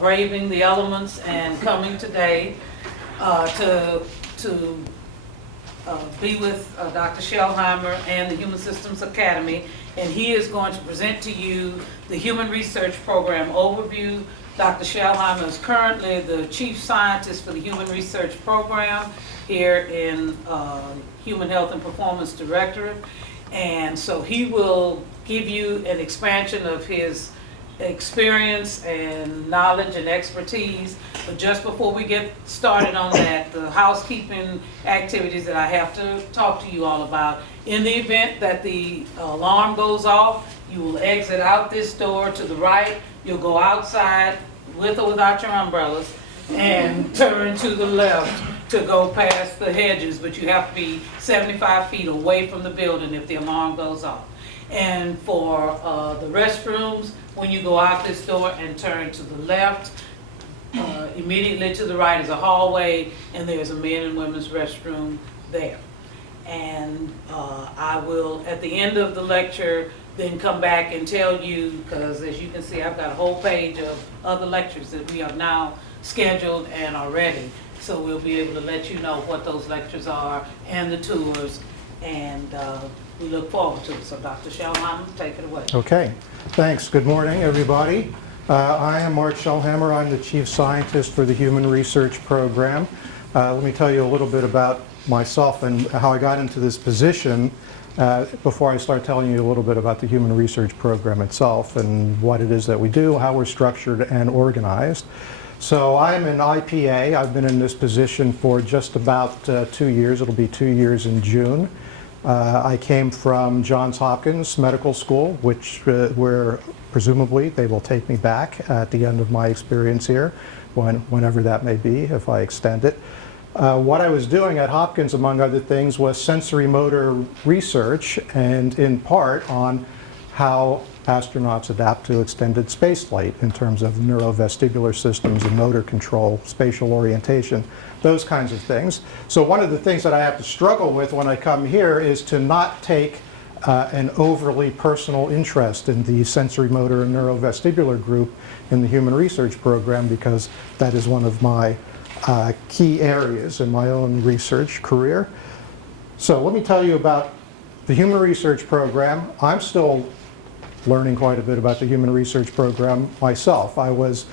braving the elements and coming today to be with Dr. Schellheimer and the Human Systems Academy, and he is going to present to you the Human Research Program Overview. Dr. Schellheimer is currently the Chief Scientist for the Human Research Program here in Human Health and Performance Directorate, and so he will give you an expansion of his experience and knowledge and expertise. But just before we get started on that, the housekeeping activities that I have to talk to you all about. In the event that the alarm goes off, you will exit out this door to the right. You'll go outside with or without your umbrellas and turn to the left to go past the hedges, but you have to be 75 feet away from the building if the alarm goes off. And for the restrooms, when you go out this door and turn to the left, immediately to the right is a hallway, and there's a men and women's restroom there. And I will, at the end of the lecture, then come back and tell you, because as you can see, I've got a whole page of other lectures that we have now scheduled and are ready. So we'll be able to let you know what those lectures are and the tours, and we look forward to it. So Dr. Schellheimer, take it away. Okay, thanks. Good morning, everybody. I am Mark Schellheimer. I'm the Chief Scientist for the Human Research Program. Let me tell you a little bit about myself and how I got into this position before I start telling you a little bit about the Human Research Program itself and what it is that we do, how we're structured and organized. So I'm an IPA. I've been in this position for just about 2 years. It'll be 2 years in June. I came from Johns Hopkins Medical School, which where presumably they will take me back at the end of my experience here, whenever that may be, if I extend it. What I was doing at Hopkins, among other things, was sensory motor research, and in part on how astronauts adapt to extended spaceflight in terms of neurovestibular systems and motor control, spatial orientation, those kinds of things. So one of the things that I have to struggle with when I come here is to not take an overly personal interest in the sensory motor and neurovestibular group in the Human Research Program, because that is one of my key areas in my own research career. So let me tell you about the Human Research Program. I'm still learning quite a bit about the Human Research Program myself. I was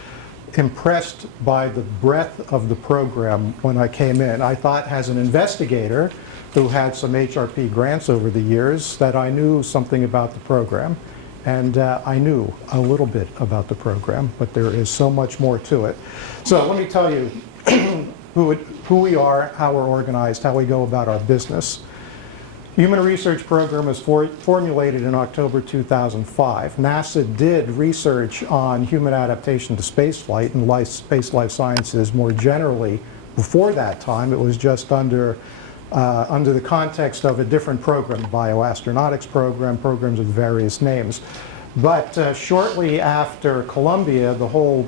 impressed by the breadth of the program when I came in. I thought, as an investigator who had some HRP grants over the years, that I knew something about the program. And I knew a little bit about the program, but there is so much more to it. So let me tell you who we are, how we're organized, how we go about our business. Human Research Program was formulated in October 2005. NASA did research on human adaptation to spaceflight and space life sciences more generally before that time. It was just under the context of a different program, bioastronautics program, programs with various names. But shortly after Columbia, the whole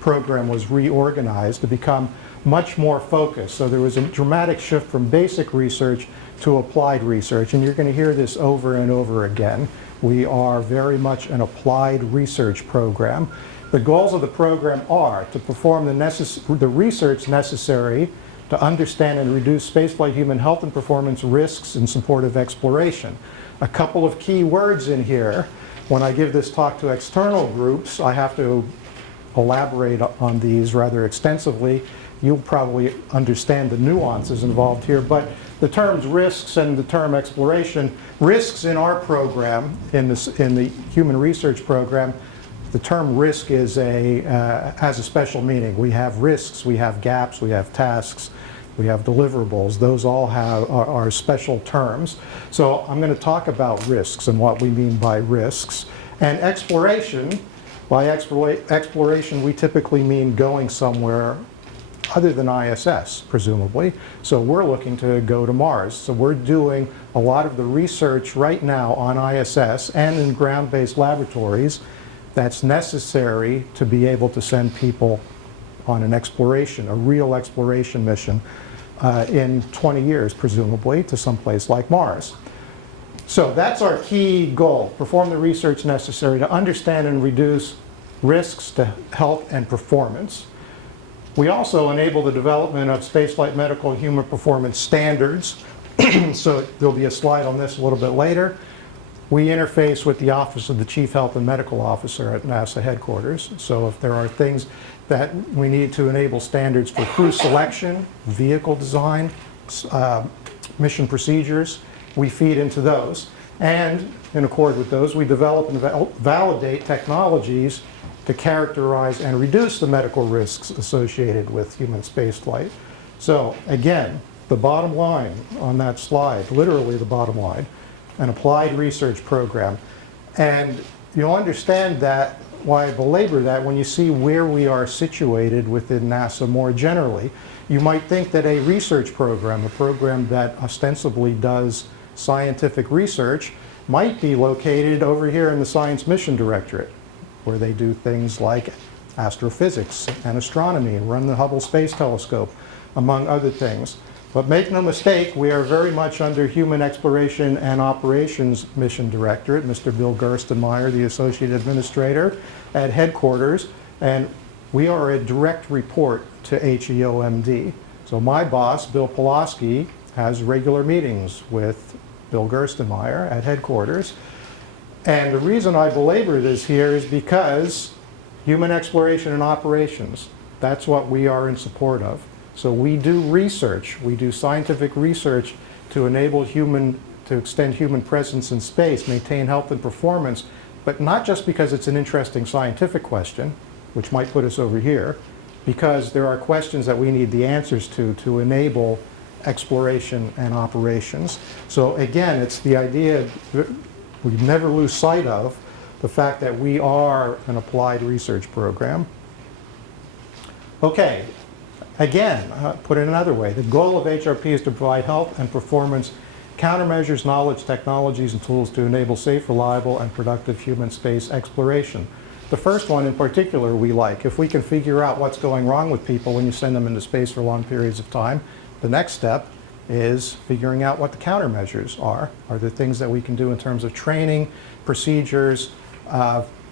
program was reorganized to become much more focused. So there was a dramatic shift from basic research to applied research, and you're going to hear this over and over again. We are very much an applied research program. The goals of the program are to perform the research necessary to understand and reduce spaceflight human health and performance risks in support of exploration. A couple of key words in here. When I give this talk to external groups, I have to elaborate on these rather extensively. You'll probably understand the nuances involved here, but the terms risks and the term exploration, risks in our program, in the Human Research Program, the term risk is has a special meaning. We have risks, we have gaps, we have tasks, we have deliverables. Those all are special terms. So I'm going to talk about risks and what we mean by risks. And exploration, by exploration we typically mean going somewhere other than ISS, presumably. So we're looking to go to Mars. So we're doing a lot of the research right now on ISS and in ground-based laboratories that's necessary to be able to send people on an exploration, a real exploration mission in 20 years, presumably, to someplace like Mars. So that's our key goal: perform the research necessary to understand and reduce risks to health and performance. We also enable the development of spaceflight medical and human performance standards. So there'll be a slide on this a little bit later. We interface with the Office of the Chief Health and Medical Officer at NASA headquarters. So if there are things that we need to enable standards for crew selection, vehicle design, mission procedures, we feed into those. And in accord with those, we develop and validate technologies to characterize and reduce the medical risks associated with human spaceflight. So again, the bottom line on that slide, literally the bottom line, an applied research program. And you'll understand that, why I belabor that, when you see where we are situated within NASA more generally. You might think that a research program, a program that ostensibly does scientific research, might be located over here in the Science Mission Directorate, where they do things like astrophysics and astronomy and run the Hubble Space Telescope, among other things. But make no mistake, we are very much under Human Exploration and Operations Mission Directorate, Mr. Bill Gerstenmaier, the Associate Administrator at headquarters, and we are a direct report to HEOMD. So my boss, Bill Pulaski, has regular meetings with Bill Gerstenmaier at headquarters. And the reason I belabor this here is because Human Exploration and Operations, that's what we are in support of. So we do research, we do scientific research to enable to extend human presence in space, maintain health and performance, but not just because it's an interesting scientific question, which might put us over here, because there are questions that we need the answers to enable exploration and operations. So again, it's the idea that we never lose sight of the fact that we are an applied research program. Okay. Again, put it another way, the goal of HRP is to provide health and performance countermeasures, knowledge, technologies, and tools to enable safe, reliable, and productive human space exploration. The first one in particular we like. If we can figure out what's going wrong with people when you send them into space for long periods of time, the next step is figuring out what the countermeasures are. Are there things that we can do in terms of training, procedures,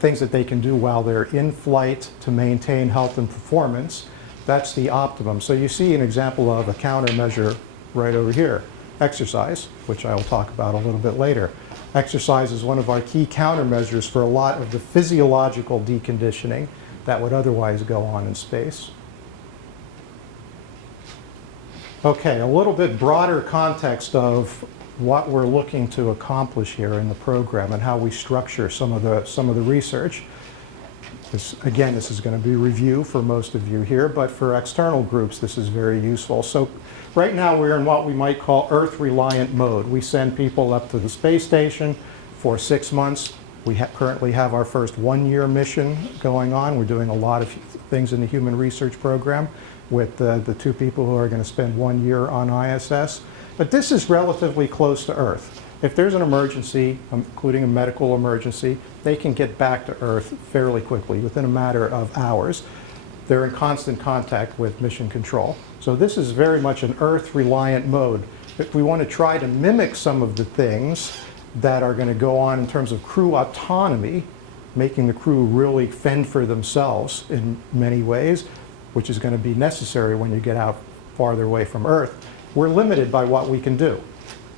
things that they can do while they're in flight to maintain health and performance? That's the optimum. So you see an example of a countermeasure right over here. Exercise, which I will talk about a little bit later. Exercise is one of our key countermeasures for a lot of the physiological deconditioning that would otherwise go on in space. Okay, a little bit broader context of what we're looking to accomplish here in the program and how we structure some of the research. Again, this is going to be review for most of you here, but for external groups, this is very useful. So right now, we're in what we might call Earth-reliant mode. We send people up to the space station for 6 months. We currently have our first one-year mission going on. We're doing a lot of things in the human research program with the two people who are going to spend 1 year on ISS. But this is relatively close to Earth. If there's an emergency, including a medical emergency, they can get back to Earth fairly quickly, within a matter of hours. They're in constant contact with mission control. So this is very much an Earth-reliant mode. If we want to try to mimic some of the things that are going to go on in terms of crew autonomy, making the crew really fend for themselves in many ways, which is going to be necessary when you get out farther away from Earth, we're limited by what we can do.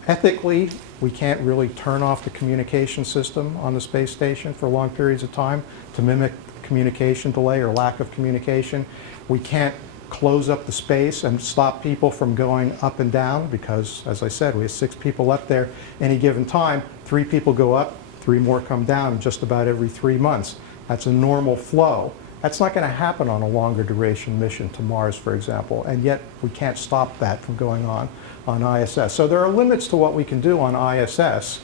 Ethically, we can't really turn off the communication system on the space station for long periods of time to mimic communication delay or lack of communication. We can't close up the space and stop people from going up and down because, as I said, we have 6 people up there any given time. 3 people go up, 3 more come down just about every 3 months. That's a normal flow. That's not going to happen on a longer duration mission to Mars, for example, and yet we can't stop that from going on ISS. So there are limits to what we can do on ISS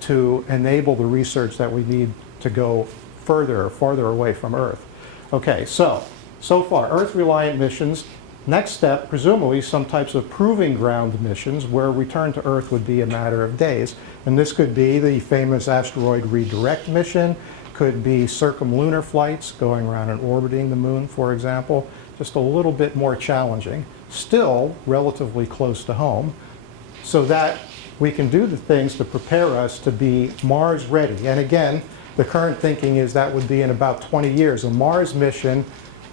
to enable the research that we need to go farther away from Earth. Okay, so far, Earth-reliant missions. Next step, presumably some types of proving ground missions where return to Earth would be a matter of days. And this could be the famous asteroid redirect mission, could be circumlunar flights going around and orbiting the moon, for example. Just a little bit more challenging. Still relatively close to home, so that we can do the things to prepare us to be Mars ready. And again, The current thinking is that would be in about 20 years. A Mars mission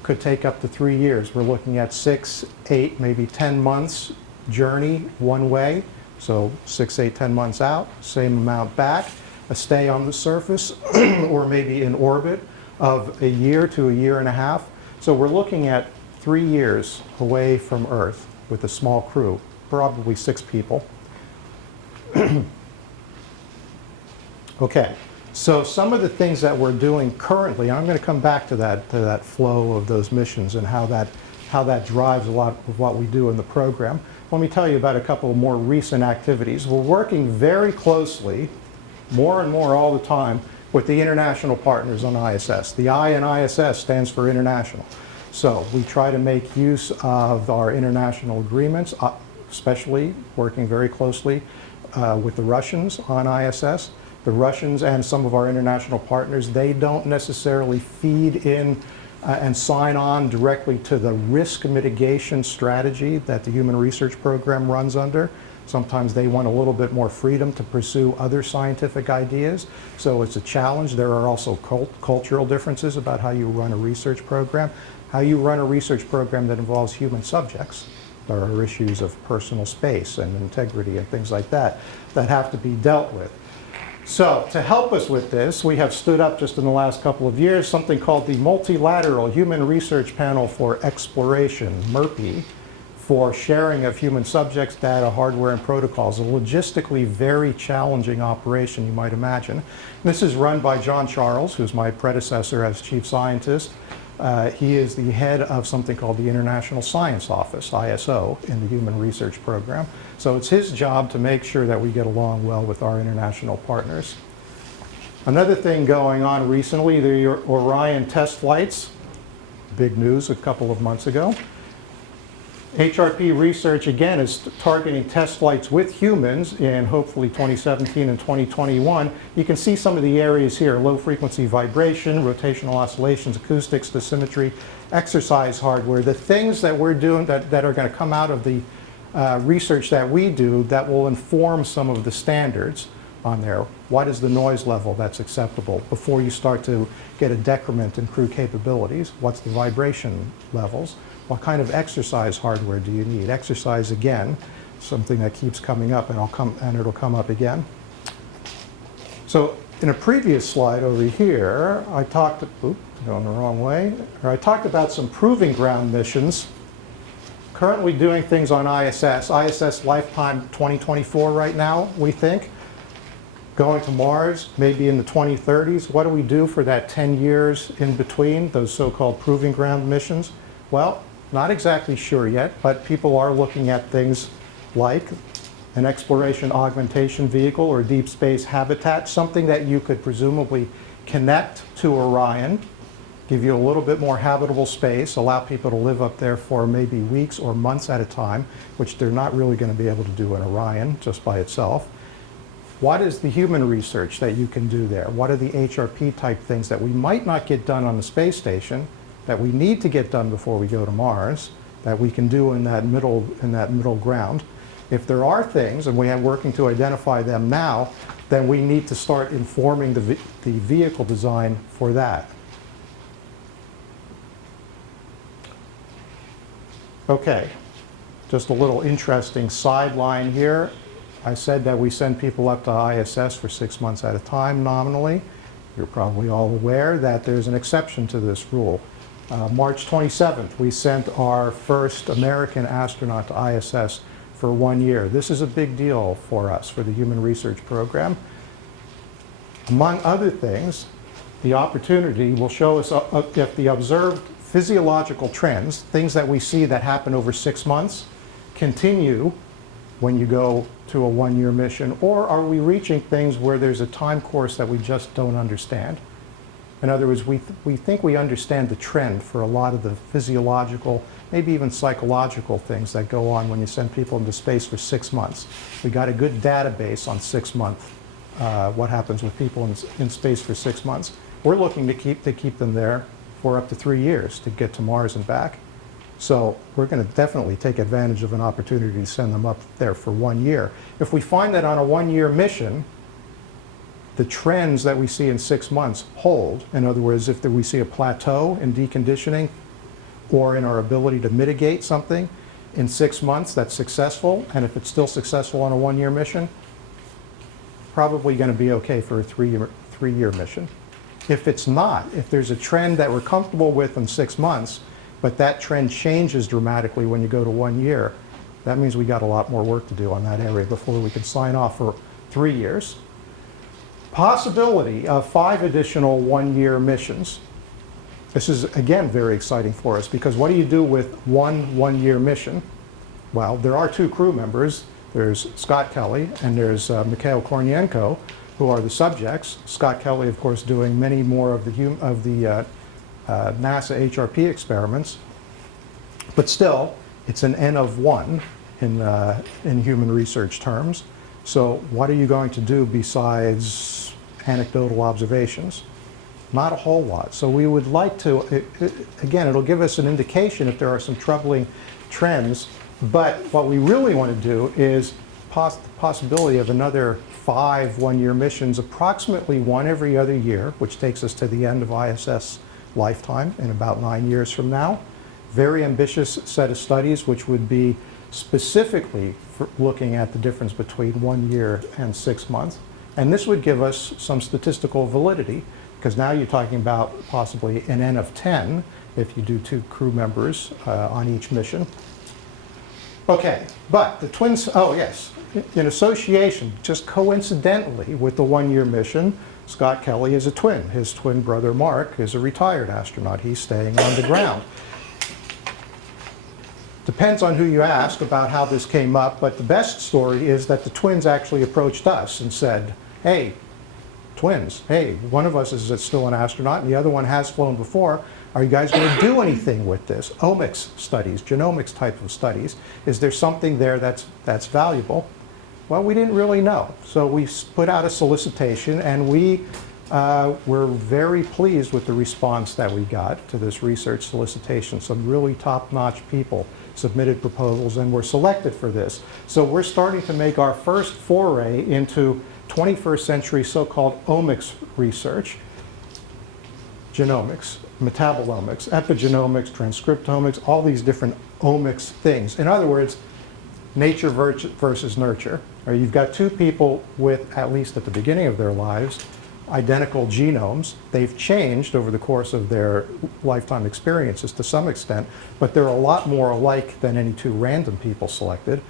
could take up to 3 years. We're looking at 6, 8, maybe 10 months journey one way. So 6, 8, 10 months out, same amount back, a stay on the surface or maybe in orbit of a year to a year and a half. So we're looking at 3 years away from Earth with a small crew, probably 6 people. Okay, so some of the things that we're doing currently, I'm going to come back to that flow of those missions and how that drives a lot of what we do in the program. Let me tell you about a couple of more recent activities. We're working very closely, more and more all the time, with the international partners on ISS. The I in ISS stands for international. So we try to make use of our international agreements, especially working very closely with the Russians on ISS. The Russians and some of our international partners, they don't necessarily feed in and sign on directly to the risk mitigation strategy that the Human Research Program runs under. Sometimes they want a little bit more freedom to pursue other scientific ideas. So it's a challenge. There are also cultural differences about how you run a research program. How you run a research program that involves human subjects. There are issues of personal space and integrity and things like that that have to be dealt with. So to help us with this, we have stood up just in the last couple of years something called the Multilateral Human Research Panel for Exploration, MERPI, for sharing of human subjects, data, hardware, and protocols. A logistically very challenging operation, you might imagine. This is run by John Charles, who's my predecessor as chief scientist. He is the head of something called the International Science Office, ISO, in the Human Research Program. So it's his job to make sure that we get along well with our international partners. Another thing going on recently, the Orion test flights, big news a couple of months ago. HRP research, again, is targeting test flights with humans in hopefully 2017 and 2021. You can see some of the areas here: low frequency vibration, rotational oscillations, acoustics, dosimetry, exercise hardware. The things that we're doing that are going to come out of the research that we do that will inform some of the standards on there. What is the noise level that's acceptable before you start to get a decrement in crew capabilities? What's the vibration levels? What kind of exercise hardware do you need? Exercise, again, something that keeps coming up, and it'll come up again. So in a previous slide over here, I talked, going the wrong way, I talked about some proving ground missions currently doing things on ISS. ISS lifetime 2024 right now, we think. Going to Mars, maybe in the 2030s. What do we do for that 10 years in between, those so-called proving ground missions? Well, not exactly sure yet, but people are looking at things like an exploration augmentation vehicle or deep space habitat, something that you could presumably connect to Orion, give you a little bit more habitable space, allow people to live up there for maybe weeks or months at a time, which they're not really going to be able to do in Orion just by itself. What is the human research that you can do there? What are the HRP type things that we might not get done on the space station, that we need to get done before we go to Mars, that we can do in that middle ground? If there are things, and we are working to identify them now, then we need to start informing the vehicle design for that. Okay, just a little interesting sideline here. I said that we send people up to ISS for 6 months at a time nominally. You're probably all aware that there's an exception to this rule. March 27th, we sent our first American astronaut to ISS for 1 year. This is a big deal for us, for the Human Research Program. Among other things, the opportunity will show us if the observed physiological trends, things that we see that happen over 6 months, continue when you go to a 1 year mission, or are we reaching things where there's a time course that we just don't understand? In other words, we think we understand the trend for a lot of the physiological, maybe even psychological things that go on when you send people into space for 6 months. We got a good database on 6 months, what happens with people in space for 6 months. We're looking to keep them there for up to 3 years to get to Mars and back. So we're going to definitely take advantage of an opportunity to send them up there for 1 year. If we find that on a 1 year mission, the trends that we see in 6 months hold. In other words, if we see a plateau in deconditioning or in our ability to mitigate something in 6 months that's successful, and if it's still successful on a 1-year mission, probably going to be okay for a three-year mission. If it's not, if there's a trend that we're comfortable with in 6 months, but that trend changes dramatically when you go to 1 year, that means we got a lot more work to do on that area before we can sign off for 3 years. Possibility of 5 additional 1-year missions. This is, again, very exciting for us, because what do you do with one-year mission? Well, there are 2 crew members. There's Scott Kelly and there's Mikhail Kornienko, who are the subjects. Scott Kelly, of course, doing many more of the NASA HRP experiments. But still, it's an N of 1 in human research terms. So what are you going to do besides anecdotal observations? Not a whole lot. So we would like to, again, it'll give us an indication if there are some troubling trends, but what we really want to do is the possibility of another 5 1-year missions, approximately 1 every other year, which takes us to the end of ISS lifetime in about 9 years from now. Very ambitious set of studies, which would be specifically for looking at the difference between 1 year and 6 months. And this would give us some statistical validity, because now you're talking about possibly an N of 10 if you do 2 crew members on each mission. Okay, but the twins, oh yes, in association, just coincidentally with the 1-year mission, Scott Kelly is a twin. His twin brother Mark is a retired astronaut. He's staying on the ground. Depends on who you ask about how this came up, but the best story is that the twins actually approached us and said, hey, twins, hey, one of us is still an astronaut and the other one has flown before. Are you guys going to do anything with this? Omics studies, genomics type of studies. Is there something there that's valuable? Well, we didn't really know. So we put out a solicitation, and we were very pleased with the response that we got to this research solicitation. Some really top-notch people submitted proposals and were selected for this. So we're starting to make our first foray into 21st century so-called omics research, genomics, metabolomics, epigenomics, transcriptomics, all these different omics things. In other words, nature versus nurture. Or you've got 2 people with, at least at the beginning of their lives, identical genomes. They've changed over the course of their lifetime experiences to some extent, but they're a lot more alike than any 2 random people selected.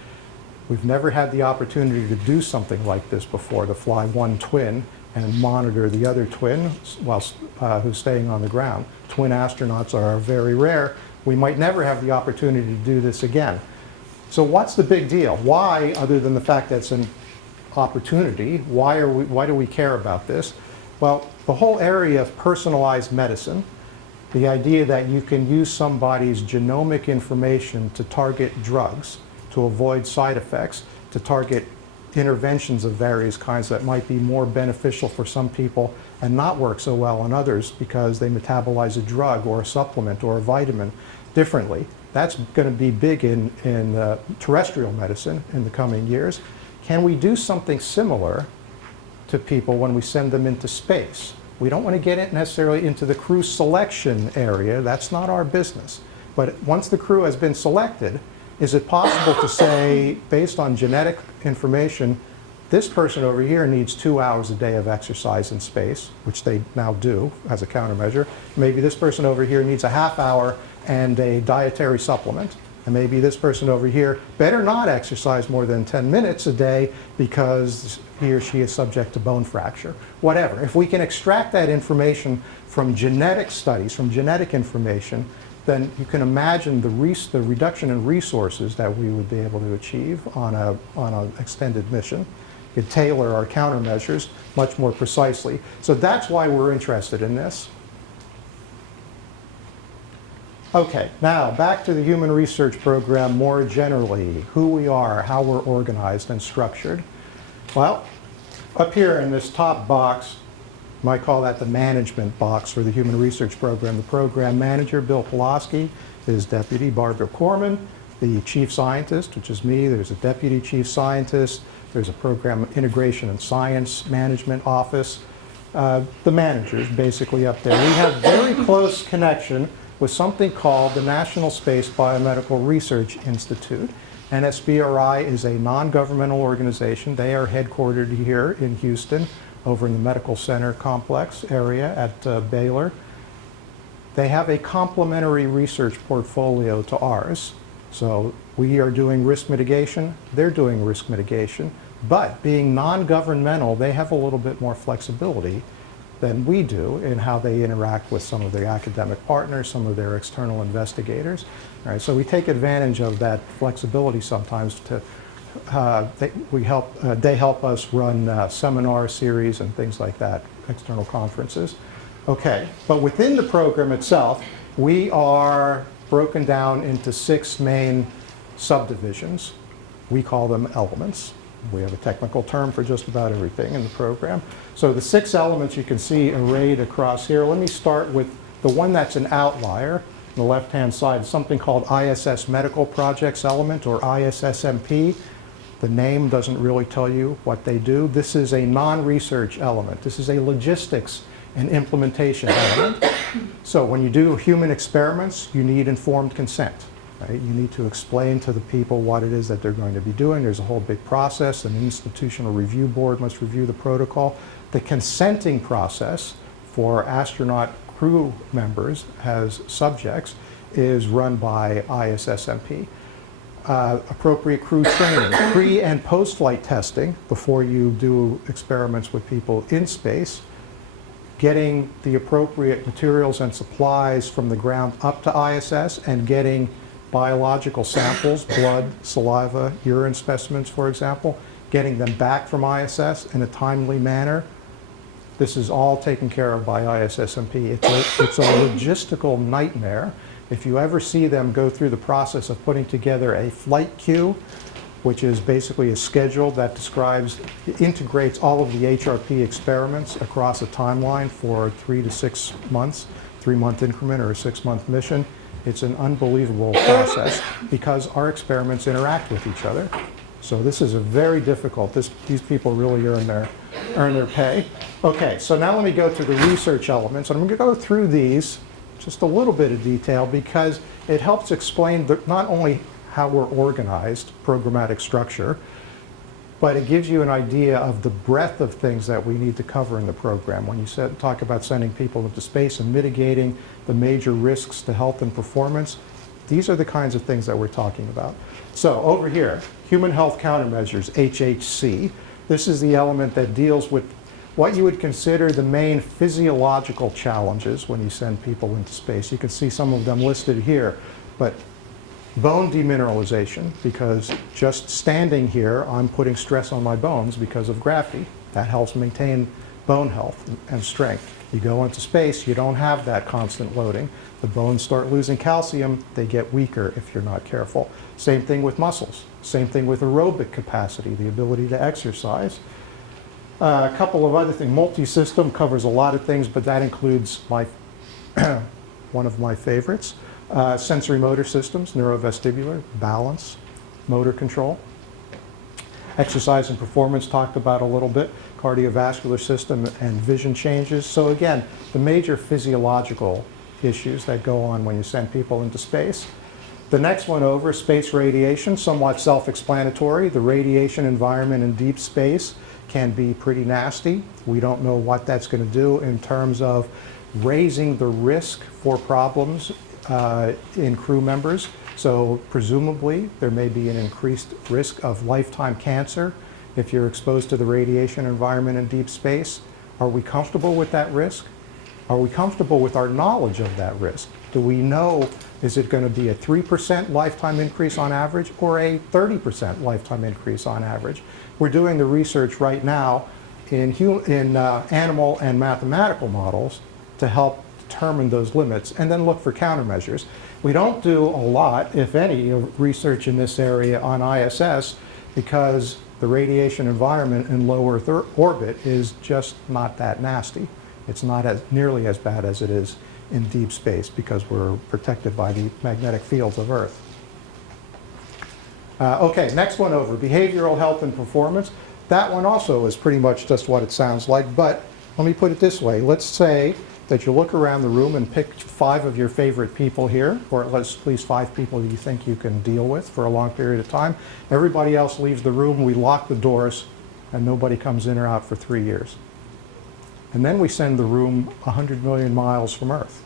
We've never had the opportunity to do something like this before, to fly one twin and monitor the other twin whilst who's staying on the ground. Twin astronauts are very rare. We might never have the opportunity to do this again. So what's the big deal? Why, other than the fact that it's an opportunity, why do we care about this? Well, the whole area of personalized medicine, the idea that you can use somebody's genomic information to target drugs, to avoid side effects, to target interventions of various kinds that might be more beneficial for some people and not work so well on others because they metabolize a drug or a supplement or a vitamin differently. That's going to be big in terrestrial medicine in the coming years. Can we do something similar to people when we send them into space? We don't want to get necessarily into the crew selection area. That's not our business. But once the crew has been selected, is it possible to say, based on genetic information, this person over here needs 2 hours a day of exercise in space, which they now do as a countermeasure. Maybe this person over here needs a half hour and a dietary supplement. And maybe this person over here better not exercise more than 10 minutes a day because he or she is subject to bone fracture. Whatever. If we can extract that information from genetic studies, from genetic information, then you can imagine the reduction in resources that we would be able to achieve on an extended mission. We could tailor our countermeasures much more precisely. So that's why we're interested in this. Okay, now back to the Human Research Program more generally, who we are, how we're organized and structured. Well, up here in this top box, you might call that the management box for the Human Research Program. The program manager, Bill Pulaski, is deputy Barbara Corman. The chief scientist, which is me, there's a deputy chief scientist. There's a program integration and science management office. The managers basically up there. We have very close connection with something called the National Space Biomedical Research Institute. NSBRI is a non-governmental organization. They are headquartered here in Houston, over in the Medical Center Complex area at Baylor. They have a complementary research portfolio to ours. So we are doing risk mitigation, they're doing risk mitigation, but being non-governmental, they have a little bit more flexibility than we do in how they interact with some of their academic partners, some of their external investigators. All right, so we take advantage of that flexibility sometimes to, they help us run seminar series and things like that, external conferences. Okay, but within the program itself, we are broken down into 6 main subdivisions. We call them elements. We have a technical term for just about everything in the program. So the 6 elements you can see arrayed across here. Let me start with the one that's an outlier on the left-hand side, something called ISS Medical Projects Element, or ISSMP. The name doesn't really tell you what they do. This is a non-research element. This is a logistics and implementation element. So when you do human experiments, you need informed consent. Right? You need to explain to the people what it is that they're going to be doing. There's a whole big process. An institutional review board must review the protocol. The consenting process for astronaut crew members as subjects is run by ISSMP. Appropriate crew training, pre- and post-flight testing before you do experiments with people in space, getting the appropriate materials and supplies from the ground up to ISS, and getting biological samples, blood, saliva, urine specimens, for example, getting them back from ISS in a timely manner. This is all taken care of by ISSMP. It's a logistical nightmare. If you ever see them go through the process of putting together a flight queue, which is basically a schedule that integrates all of the HRP experiments across a timeline for 3 to 6 months, 3-month increment or a 6-month mission. It's an unbelievable process because our experiments interact with each other. So this is a very difficult, these people really earn their pay. Okay, so now let me go to the research elements. And I'm going to go through these, just a little bit of detail, because it helps explain not only how we're organized, programmatic structure, but it gives you an idea of the breadth of things that we need to cover in the program. When you talk about sending people into space and mitigating the major risks to health and performance, these are the kinds of things that we're talking about. So over here, Human Health Countermeasures, HHC. This is the element that deals with what you would consider the main physiological challenges when you send people into space. You can see some of them listed here, but bone demineralization, because just standing here, I'm putting stress on my bones because of gravity. That helps maintain bone health and strength. You go into space, you don't have that constant loading. The bones start losing calcium, they get weaker if you're not careful. Same thing with muscles. Same thing with aerobic capacity, the ability to exercise. A couple of other things. Multi-system covers a lot of things, but that includes one of my favorites. Sensory motor systems, neurovestibular, balance, motor control. Exercise and performance talked about a little bit, cardiovascular system and vision changes. So again, the major physiological issues that go on when you send people into space. The next one over, space radiation, somewhat self-explanatory. The radiation environment in deep space can be pretty nasty. We don't know what that's going to do in terms of raising the risk for problems in crew members. So presumably there may be an increased risk of lifetime cancer if you're exposed to the radiation environment in deep space. Are we comfortable with that risk? Are we comfortable with our knowledge of that risk? Do we know, is it going to be a 3% lifetime increase on average or a 30% lifetime increase on average? We're doing the research right now in animal and mathematical models to help determine those limits and then look for countermeasures. We don't do a lot, if any, of research in this area on ISS because the radiation environment in low Earth orbit is just not that nasty. It's not nearly as bad as it is in deep space because we're protected by the magnetic fields of Earth. Okay, next one over, behavioral health and performance. That one also is pretty much just what it sounds like, but let me put it this way. Let's say that you look around the room and pick 5 of your favorite people here, or at least 5 people you think you can deal with for a long period of time. Everybody else leaves the room, we lock the doors, and nobody comes in or out for 3 years. And then we send the room 100 million miles from Earth.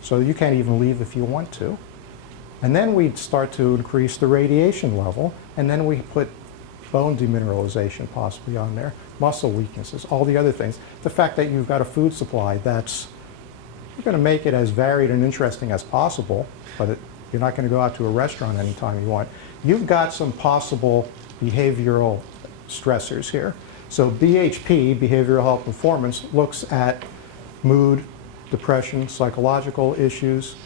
So you can't even leave if you want to. And then we start to increase the radiation level, and then we put bone demineralization possibly on there, muscle weaknesses, all the other things. The fact that you've got a food supply that's, you're going to make it as varied and interesting as possible, but you're not going to go out to a restaurant anytime you want. You've got some possible behavioral stressors here. So BHP, Behavioral Health Performance, looks at mood, depression, psychological issues,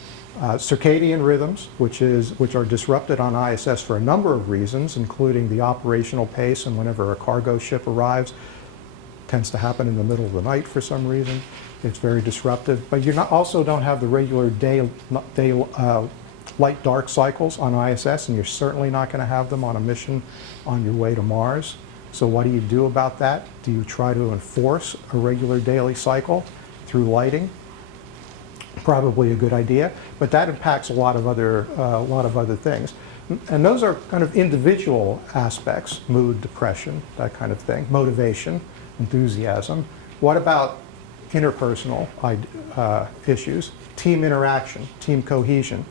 circadian rhythms, which are disrupted on ISS for a number of reasons, including the operational pace, and whenever a cargo ship arrives, tends to happen in the middle of the night for some reason. It's very disruptive. But you also don't have the regular day light-dark cycles on ISS, and you're certainly not going to have them on a mission on your way to Mars. So what do you do about that? Do you try to enforce a regular daily cycle through lighting? Probably a good idea, but that impacts a lot of other things. And those are kind of individual aspects: mood, depression, that kind of thing, motivation, enthusiasm. What about interpersonal issues? Team interaction, team cohesion,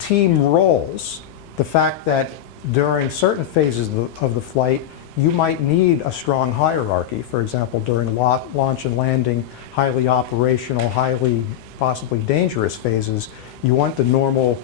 team roles. The fact that during certain phases of the flight, you might need a strong hierarchy. For example, during launch and landing, highly operational, highly possibly dangerous phases, you want the normal,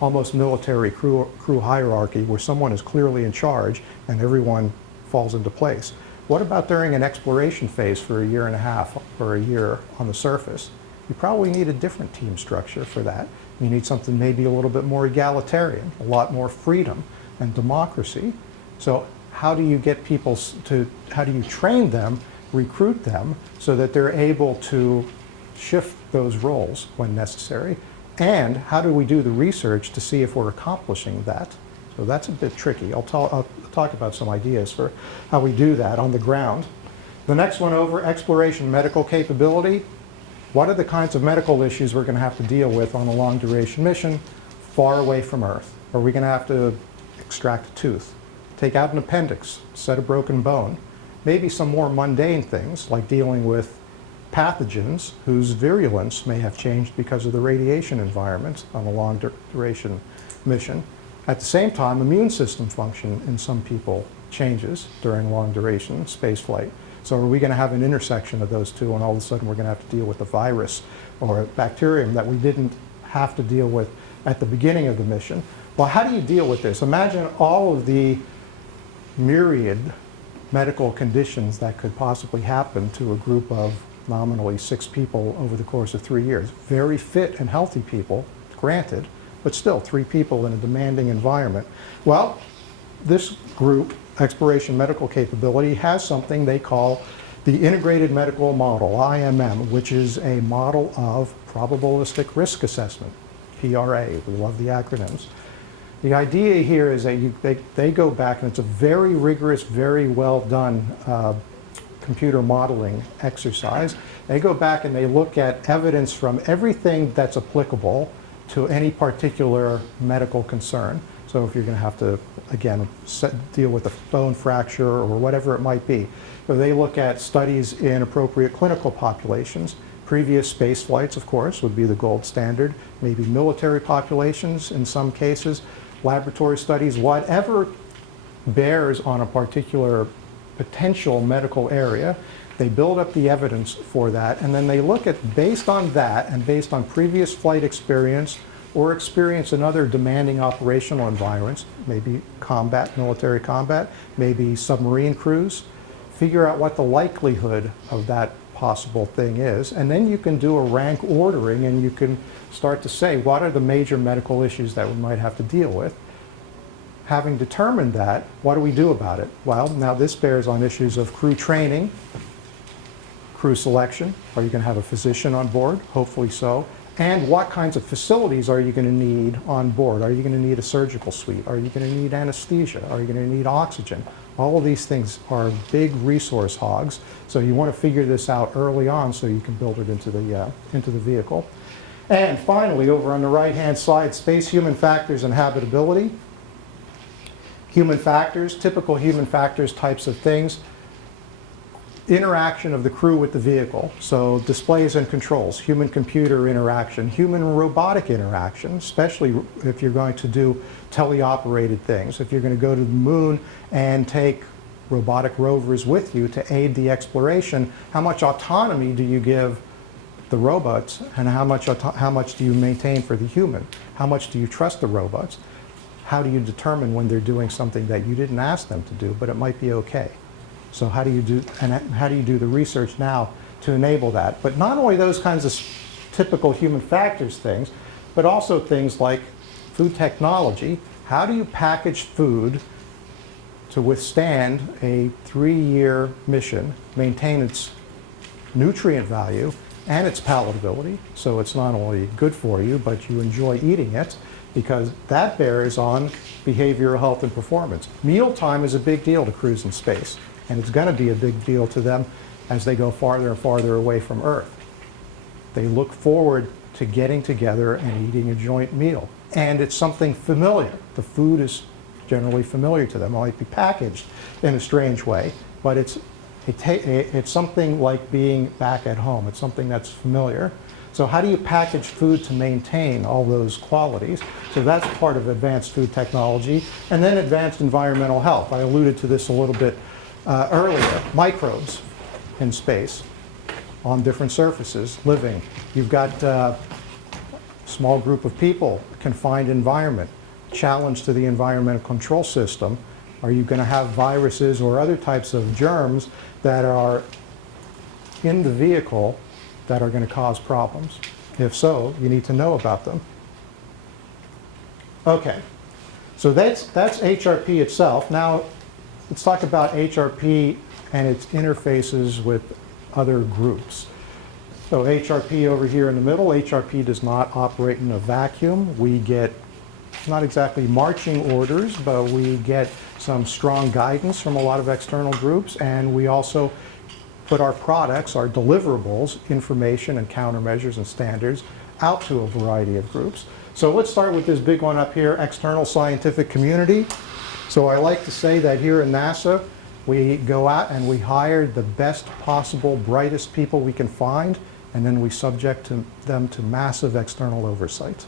almost military crew hierarchy where someone is clearly in charge and everyone falls into place. What about during an exploration phase for a year and a half or a year on the surface? You probably need a different team structure for that. You need something maybe a little bit more egalitarian, a lot more freedom and democracy. So how do you get people how do you train them, recruit them, so that they're able to shift those roles when necessary? And how do we do the research to see if we're accomplishing that? So that's a bit tricky. I'll talk about some ideas for how we do that on the ground. The next one over, exploration medical capability. What are the kinds of medical issues we're going to have to deal with on a long duration mission far away from Earth? Are we going to have to extract a tooth, take out an appendix, set a broken bone? Maybe some more mundane things like dealing with pathogens whose virulence may have changed because of the radiation environment on a long duration mission. At the same time, immune system function in some people changes during long duration space flight. So are we going to have an intersection of those two, and all of a sudden we're going to have to deal with a virus or a bacterium that we didn't have to deal with at the beginning of the mission? Well, how do you deal with this? Imagine all of the myriad medical conditions that could possibly happen to a group of nominally 6 people over the course of 3 years. Very fit and healthy people, granted, but still 3 people in a demanding environment. Well, this group, Exploration Medical Capability, has something they call the Integrated Medical Model, IMM, which is a model of probabilistic risk assessment, PRA. We love the acronyms. The idea here is that they go back, and it's a very rigorous, very well done computer modeling exercise. They go back and they look at evidence from everything that's applicable to any particular medical concern. So if you're going to have to, again, deal with a bone fracture or whatever it might be. So they look at studies in appropriate clinical populations. Previous space flights, of course, would be the gold standard. Maybe military populations in some cases, laboratory studies, whatever bears on a particular potential medical area. They build up the evidence for that, and then they look at, based on that and based on previous flight experience or experience in other demanding operational environments, maybe combat, military combat, maybe submarine crews, figure out what the likelihood of that possible thing is, and then you can do a rank ordering and you can start to say what are the major medical issues that we might have to deal with. Having determined that, what do we do about it? Well, now this bears on issues of crew training, crew selection. Are you going to have a physician on board? Hopefully so. And what kinds of facilities are you going to need on board? Are you going to need a surgical suite? Are you going to need anesthesia? Are you going to need oxygen? All of these things are big resource hogs, so you want to figure this out early on so you can build it into the vehicle. And finally, over on the right-hand side, space, human factors, and habitability. Human factors, typical human factors types of things. Interaction of the crew with the vehicle, so displays and controls, human-computer interaction, human-robotic interaction, especially if you're going to do teleoperated things. If you're going to go to the moon and take robotic rovers with you to aid the exploration, how much autonomy do you give the robots, and how much do you maintain for the human? How much do you trust the robots? How do you determine when they're doing something that you didn't ask them to do, but it might be okay? So how do you do the research now to enable that? But not only those kinds of typical human factors things, but also things like food technology. How do you package food to withstand a 3-year mission, maintain its nutrient value and its palatability, so it's not only good for you, but you enjoy eating it, because that bears on behavioral health and performance. Mealtime is a big deal to crews in space, and it's going to be a big deal to them as they go farther and farther away from Earth. They look forward to getting together and eating a joint meal. And it's something familiar. The food is generally familiar to them. It might be packaged in a strange way, but it's something like being back at home. It's something that's familiar. So how do you package food to maintain all those qualities? So that's part of advanced food technology. And then advanced environmental health. I alluded to this a little bit earlier. Microbes in space on different surfaces living. You've got a small group of people, confined environment, challenge to the environmental control system. Are you going to have viruses or other types of germs that are in the vehicle that are going to cause problems? If so, you need to know about them. Okay, so that's HRP itself. Now, let's talk about HRP and its interfaces with other groups. So HRP over here in the middle, HRP does not operate in a vacuum. We get not exactly marching orders, but we get some strong guidance from a lot of external groups, and we also put our products, our deliverables, information and countermeasures and standards out to a variety of groups. So let's start with this big one up here, external scientific community. So I like to say that here in NASA, we go out and we hire the best possible, brightest people we can find, and then we subject them to massive external oversight.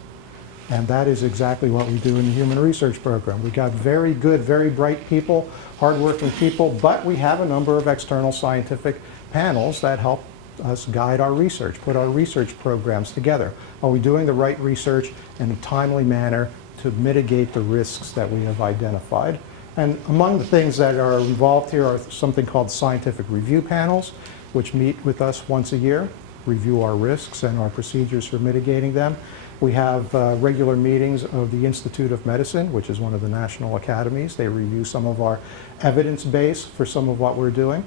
And that is exactly what we do in the Human Research Program. We've got very good, very bright people, hardworking people, but we have a number of external scientific panels that help us guide our research, put our research programs together. Are we doing the right research in a timely manner to mitigate the risks that we have identified? And among the things that are involved here are something called scientific review panels, which meet with us once a year, review our risks and our procedures for mitigating them. We have regular meetings of the Institute of Medicine, which is one of the national academies. They review some of our evidence base for some of what we're doing.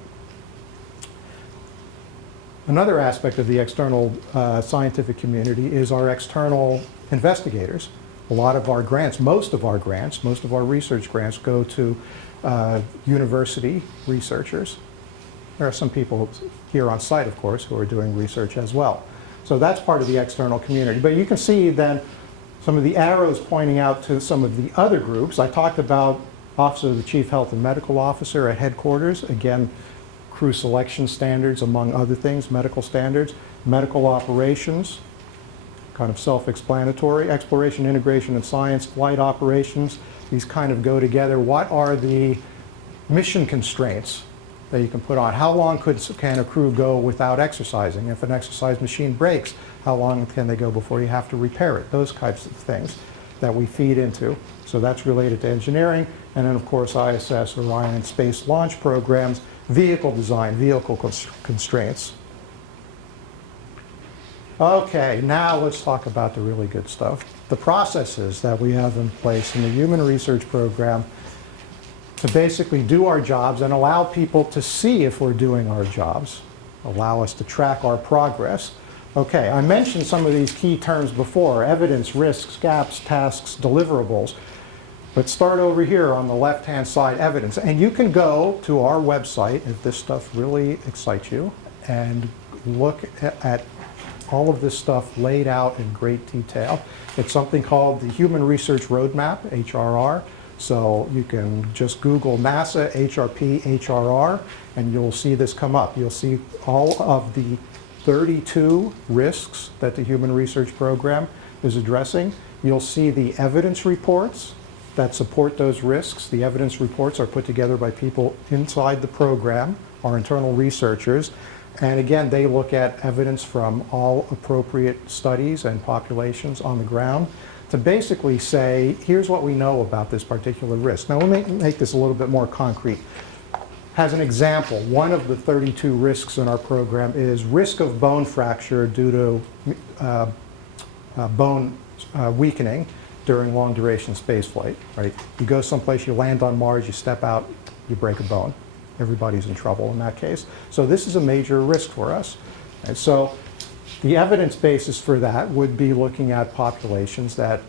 Another aspect of the external scientific community is our external investigators. A lot of our grants, most of our research grants go to university researchers. There are some people here on site, of course, who are doing research as well. So that's part of the external community. But you can see then some of the arrows pointing out to some of the other groups. I talked about Office of the Chief Health and Medical Officer at headquarters. Again, crew selection standards, among other things, medical standards. Medical operations, kind of self-explanatory. Exploration, integration, and science, flight operations. These kind of go together. What are the mission constraints that you can put on? How long can a crew go without exercising? If an exercise machine breaks, how long can they go before you have to repair it? Those types of things that we feed into. So that's related to engineering. And then, of course, ISS, Orion, and Space Launch Programs, vehicle design, vehicle constraints. Okay, now let's talk about the really good stuff. The processes that we have in place in the Human Research Program to basically do our jobs and allow people to see if we're doing our jobs, allow us to track our progress. Okay, I mentioned some of these key terms before: evidence, risks, gaps, tasks, deliverables. Let's start over here on the left-hand side, evidence. And you can go to our website, if this stuff really excites you, and look at all of this stuff laid out in great detail. It's something called the Human Research Roadmap, HRR. So you can just Google NASA HRP HRR, and you'll see this come up. You'll see all of the 32 risks that the Human Research Program is addressing. You'll see the evidence reports that support those risks. The evidence reports are put together by people inside the program, our internal researchers. And again, they look at evidence from all appropriate studies and populations on the ground to basically say, here's what we know about this particular risk. Now, let me make this a little bit more concrete. As an example, one of the 32 risks in our program is risk of bone fracture due to bone weakening during long-duration spaceflight, right? You go someplace, you land on Mars, you step out, you break a bone. Everybody's in trouble in that case. So this is a major risk for us. And so the evidence basis for that would be looking at populations that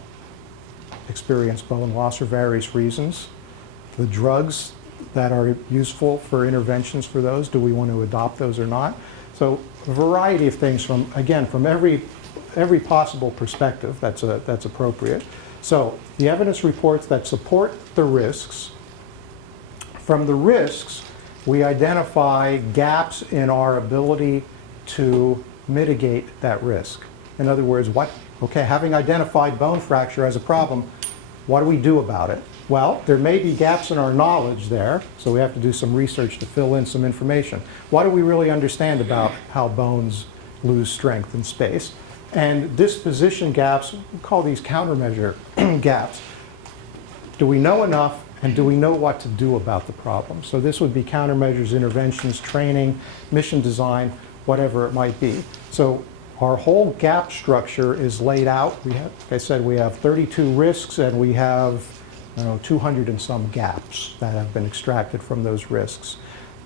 experience bone loss for various reasons. The drugs that are useful for interventions for those, do we want to adopt those or not? So a variety of things from, again, from every possible perspective that's appropriate. So the evidence reports that support the risks. From the risks, we identify gaps in our ability to mitigate that risk. In other words, having identified bone fracture as a problem, what do we do about it? Well, there may be gaps in our knowledge there, so we have to do some research to fill in some information. What do we really understand about how bones lose strength in space? And disposition gaps, we call these countermeasure gaps. Do we know enough, and do we know what to do about the problem? So this would be countermeasures, interventions, training, mission design, whatever it might be. So our whole gap structure is laid out. We have, like I said, we have 32 risks, and we have 200 and some gaps that have been extracted from those risks.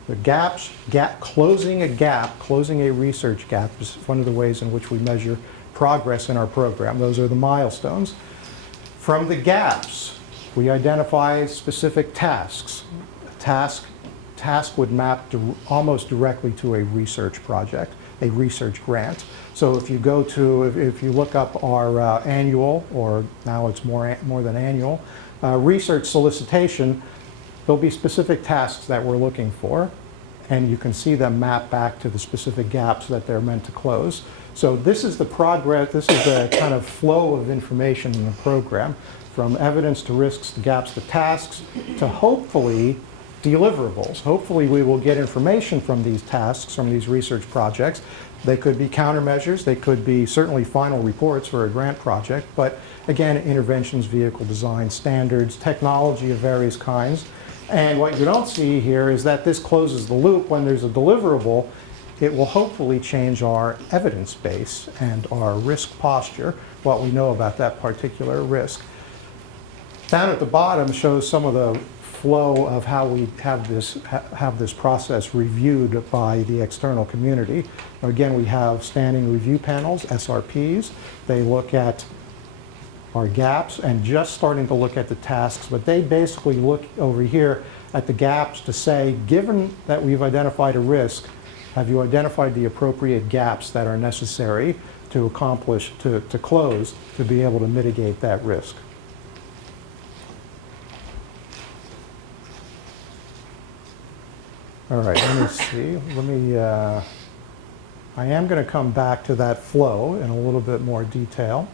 The gaps, closing a research gap is one of the ways in which we measure progress in our program. Those are the milestones. From the gaps, we identify specific tasks. Task would map almost directly to a research project, a research grant. So if you look up our annual, or now it's more than annual, research solicitation, there'll be specific tasks that we're looking for, and you can see them map back to the specific gaps that they're meant to close. So this is the progress, this is the kind of flow of information in the program, from evidence to risks to gaps to tasks to hopefully deliverables. Hopefully we will get information from these tasks, from these research projects. They could be countermeasures, they could be certainly final reports for a grant project, but again, interventions, vehicle design, standards, technology of various kinds. And what you don't see here is that this closes the loop. When there's a deliverable, it will hopefully change our evidence base and our risk posture, what we know about that particular risk. Down at the bottom shows some of the flow of how we have this process reviewed by the external community. Again, we have standing review panels, SRPs. They look at our gaps and just starting to look at the tasks, but they basically look over here at the gaps to say, given that we've identified a risk, have you identified the appropriate gaps that are necessary to accomplish, to close, to be able to mitigate that risk? All right, let me see. I am going to come back to that flow in a little bit more detail.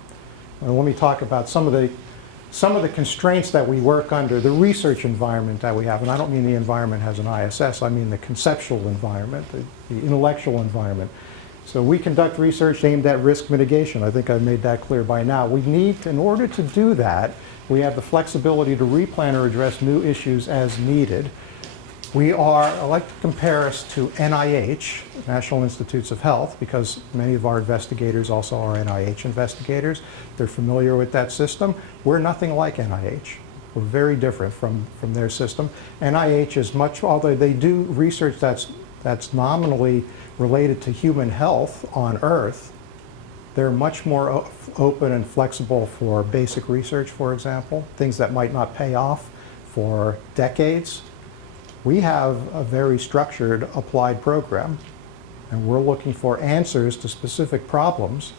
And let me talk about some of the constraints that we work under, the research environment that we have. And I don't mean the environment has an ISS, I mean the conceptual environment, the intellectual environment. So we conduct research aimed at risk mitigation. I think I've made that clear by now. We need, in order to do that, we have the flexibility to replan or address new issues as needed. I like to compare us to NIH, National Institutes of Health, because many of our investigators also are NIH investigators. They're familiar with that system. We're nothing like NIH. We're very different from their system. NIH is much, although they do research that's nominally related to human health on Earth, They're much more open and flexible for basic research, for example, things that might not pay off for decades. We have a very structured applied program, and we're looking for answers to specific problems.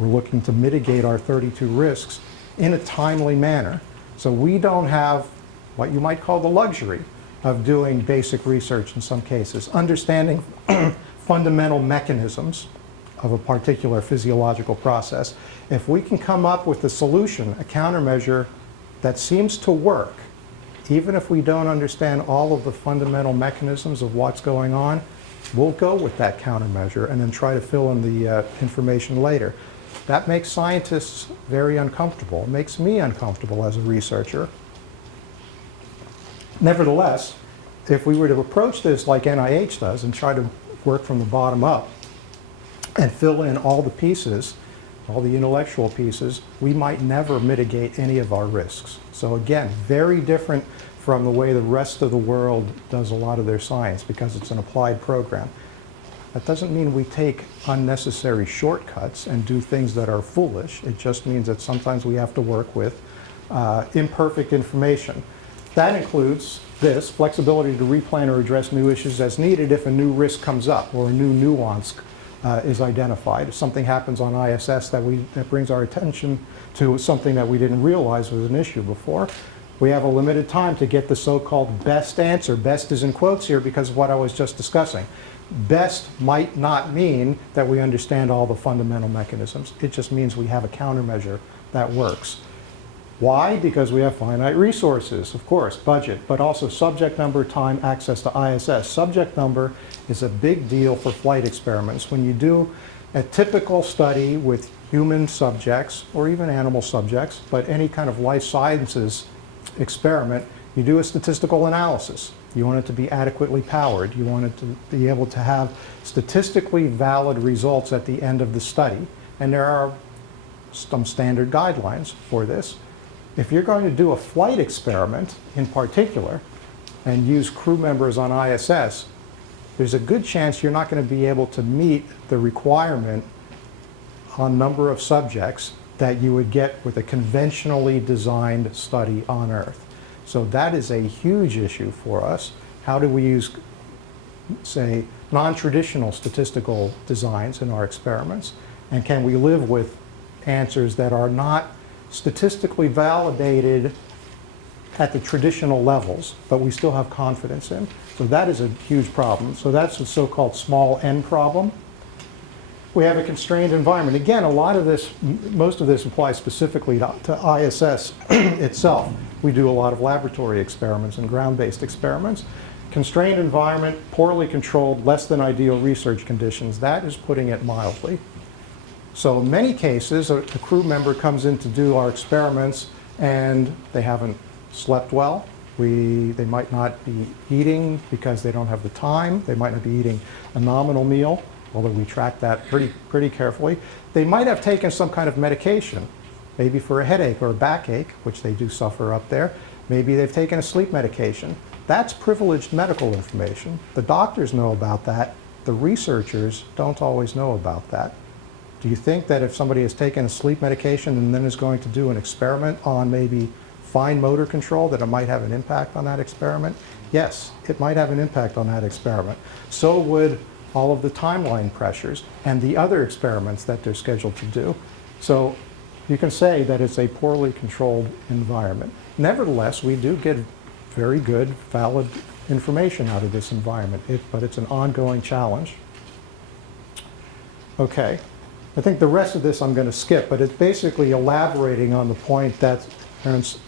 We're looking to mitigate our 32 risks in a timely manner. So we don't have what you might call the luxury of doing basic research in some cases, understanding fundamental mechanisms of a particular physiological process. If we can come up with a solution, a countermeasure that seems to work, even if we don't understand all of the fundamental mechanisms of what's going on, we'll go with that countermeasure and then try to fill in the information later. That makes scientists very uncomfortable. It makes me uncomfortable as a researcher. Nevertheless, if we were to approach this like NIH does and try to work from the bottom up and fill in all the pieces, all the intellectual pieces, we might never mitigate any of our risks. So again, very different from the way the rest of the world does a lot of their science because it's an applied program. That doesn't mean we take unnecessary shortcuts and do things that are foolish. It just means that sometimes we have to work with imperfect information. That includes this, flexibility to replan or address new issues as needed if a new risk comes up or a new nuance is identified. If something happens on ISS that brings our attention to something that we didn't realize was an issue before, we have a limited time to get the so-called best answer. Best is in quotes here because of what I was just discussing. Best might not mean that we understand all the fundamental mechanisms. It just means we have a countermeasure that works. Why? Because we have finite resources, of course, budget, but also subject number, time, access to ISS. Subject number is a big deal for flight experiments. When you do a typical study with human subjects, or even animal subjects, but any kind of life sciences experiment, you do a statistical analysis. You want it to be adequately powered. You want it to be able to have statistically valid results at the end of the study. And there are some standard guidelines for this. If you're going to do a flight experiment in particular and use crew members on ISS, there's a good chance you're not going to be able to meet the requirement on number of subjects that you would get with a conventionally designed study on Earth. So that is a huge issue for us. How do we use, say, non-traditional statistical designs in our experiments? And can we live with answers that are not statistically validated at the traditional levels, but we still have confidence in? So that is a huge problem. So that's the so-called small n problem. We have a constrained environment. Again, a lot of this, most of this applies specifically to ISS itself. We do a lot of laboratory experiments and ground-based experiments. Constrained environment, poorly controlled, less than ideal research conditions. That is putting it mildly. So in many cases, a crew member comes in to do our experiments and they haven't slept well. They might not be eating because they don't have the time. They might not be eating a nominal meal, although we track that pretty carefully. They might have taken some kind of medication, maybe for a headache or a backache, which they do suffer up there. Maybe they've taken a sleep medication. That's privileged medical information. The doctors know about that. The researchers don't always know about that. Do you think that if somebody has taken a sleep medication and then is going to do an experiment on maybe fine motor control, that it might have an impact on that experiment? Yes, it might have an impact on that experiment. So would all of the timeline pressures and the other experiments that they're scheduled to do. So you can say that it's a poorly controlled environment. Nevertheless, we do get very good, valid information out of this environment, but it's an ongoing challenge. Okay, I think the rest of this I'm going to skip, but it's basically elaborating on the point that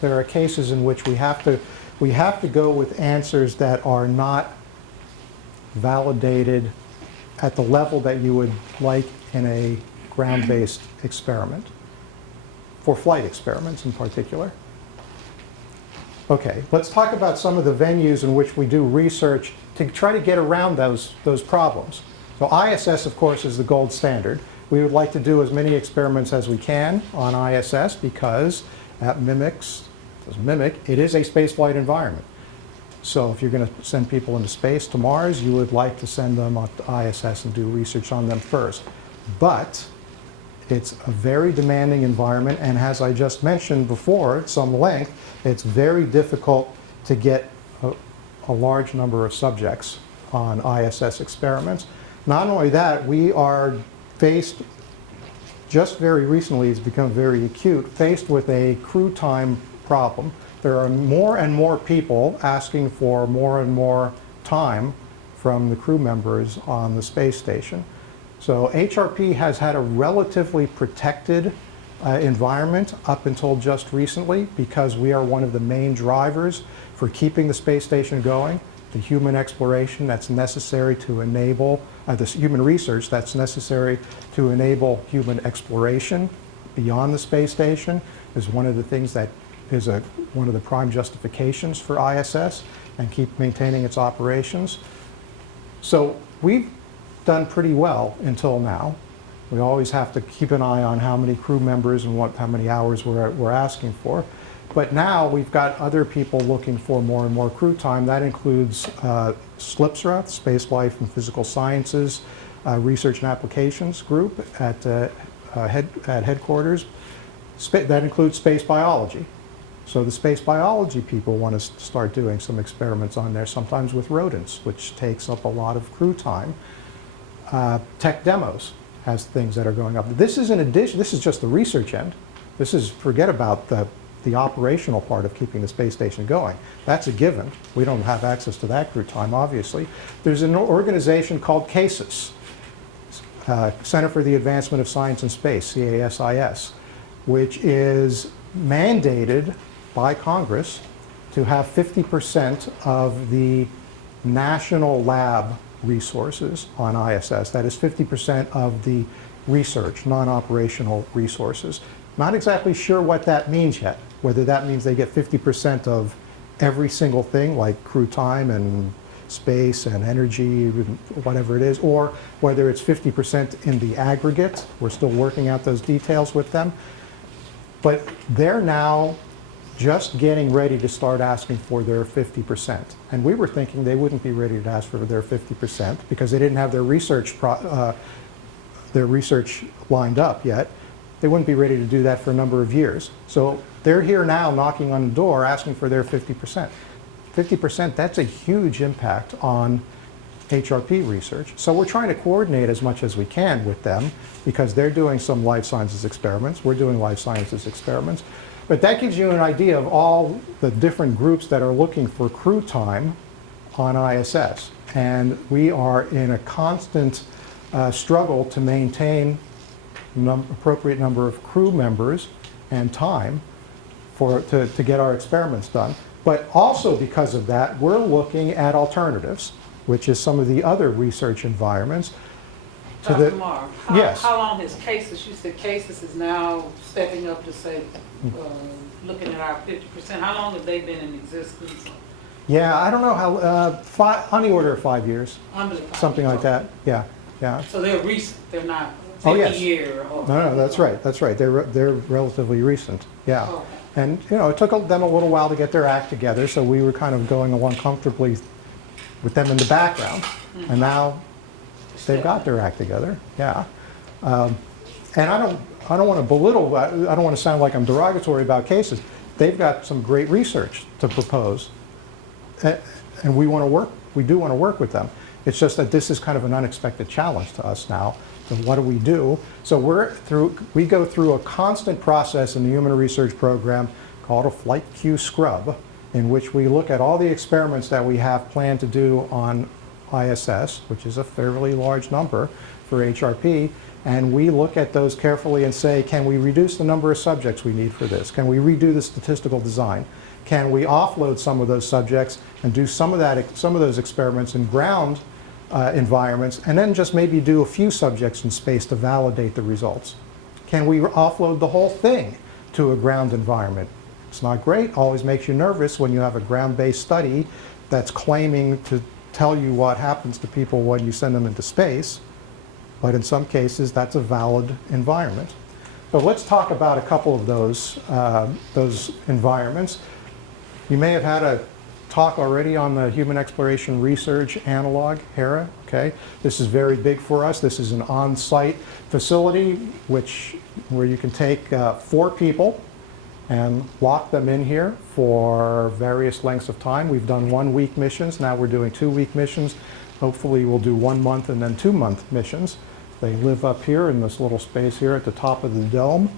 there are cases in which we have to go with answers that are not validated at the level that you would like in a ground-based experiment, for flight experiments in particular. Okay, let's talk about some of the venues in which we do research to try to get around those problems. So ISS, of course, is the gold standard. We would like to do as many experiments as we can on ISS because it is a spaceflight environment. So if you're going to send people into space to Mars, you would like to send them up to ISS and do research on them first. But It's a very demanding environment, and as I just mentioned before, at some length, it's very difficult to get a large number of subjects on ISS experiments. Not only that, we are faced, just very recently, it's become very acute, faced with a crew time problem. There are more and more people asking for more and more time from the crew members on the space station. So HRP has had a relatively protected environment up until just recently, because we are one of the main drivers for keeping the space station going, the human exploration that's necessary to enable, the human research that's necessary to enable human exploration beyond the space station is one of the things that is one of the prime justifications for ISS and keep maintaining its operations. So we've done pretty well until now. We always have to keep an eye on how many crew members and how many hours we're asking for. But now we've got other people looking for more and more crew time. That includes SLPSRA, Space Life and Physical Sciences Research and Applications Group at headquarters. That includes space biology. So the space biology people want to start doing some experiments on there, sometimes with rodents, which takes up a lot of crew time. Tech Demos has things that are going up. This is in addition, this is just the research end. This is, forget about the operational part of keeping the space station going. That's a given. We don't have access to that crew time, obviously. There's an organization called CASIS, Center for the Advancement of Science and Space, CASIS, which is mandated by Congress to have 50% of the national lab resources on ISS. That is 50% of the research, non-operational resources. Not exactly sure what that means yet, whether that means they get 50% of every single thing like crew time and space and energy, whatever it is, or whether it's 50% in the aggregate. We're still working out those details with them. But they're now just getting ready to start asking for their 50%. And we were thinking they wouldn't be ready to ask for their 50% because they didn't have their research lined up yet. They wouldn't be ready to do that for a number of years. So they're here now knocking on the door asking for their 50%. 50%, that's a huge impact on HRP research. So we're trying to coordinate as much as we can with them because they're doing some life sciences experiments. We're doing life sciences experiments. But that gives you an idea of all the different groups that are looking for crew time on ISS. And we are in a constant struggle to maintain appropriate number of crew members and time to get our experiments done. But also because of that, we're looking at alternatives, which is some of the other research environments. Dr. Marr, yes. How long has CASIS, you said CASIS is now stepping up to say, looking at our 50%, how long have they been in existence? Yeah, I don't know how, on the order of 5 years. Under the 5 something years. like that, yeah, yeah. So they're recent, they're not Oh, 50 yes. year or. No, that's right, that's right. They're relatively recent, yeah. Okay. And, you know, it took them a little while to get their act together, so we were kind of going along comfortably with them in the background. And now they've got their act together, yeah. And I don't want to belittle, I don't want to sound like I'm derogatory about cases. They've got some great research to propose. And we want to work, we do want to work with them. It's just that this is kind of an unexpected challenge to us now. So what do we do? So we go through a constant process in the human research program called a flight queue scrub, in which we look at all the experiments that we have planned to do on ISS, which is a fairly large number for HRP, and we look at those carefully and say, can we reduce the number of subjects we need for this? Can we redo the statistical design? Can we offload some of those subjects and do some of those experiments in ground environments, and then just maybe do a few subjects in space to validate the results? Can we offload the whole thing to a ground environment? It's not great, always makes you nervous when you have a ground-based study that's claiming to tell you what happens to people when you send them into space, but in some cases that's a valid environment. But let's talk about a couple of those environments. You may have had a talk already on the Human Exploration Research Analog, HERA, okay? This is very big for us. This is an on-site facility where you can take 4 people and lock them in here for various lengths of time. We've done 1-week missions. Now we're doing 2-week missions. Hopefully we'll do 1 month and then 2-month missions. They live up here in this little space here at the top of the dome.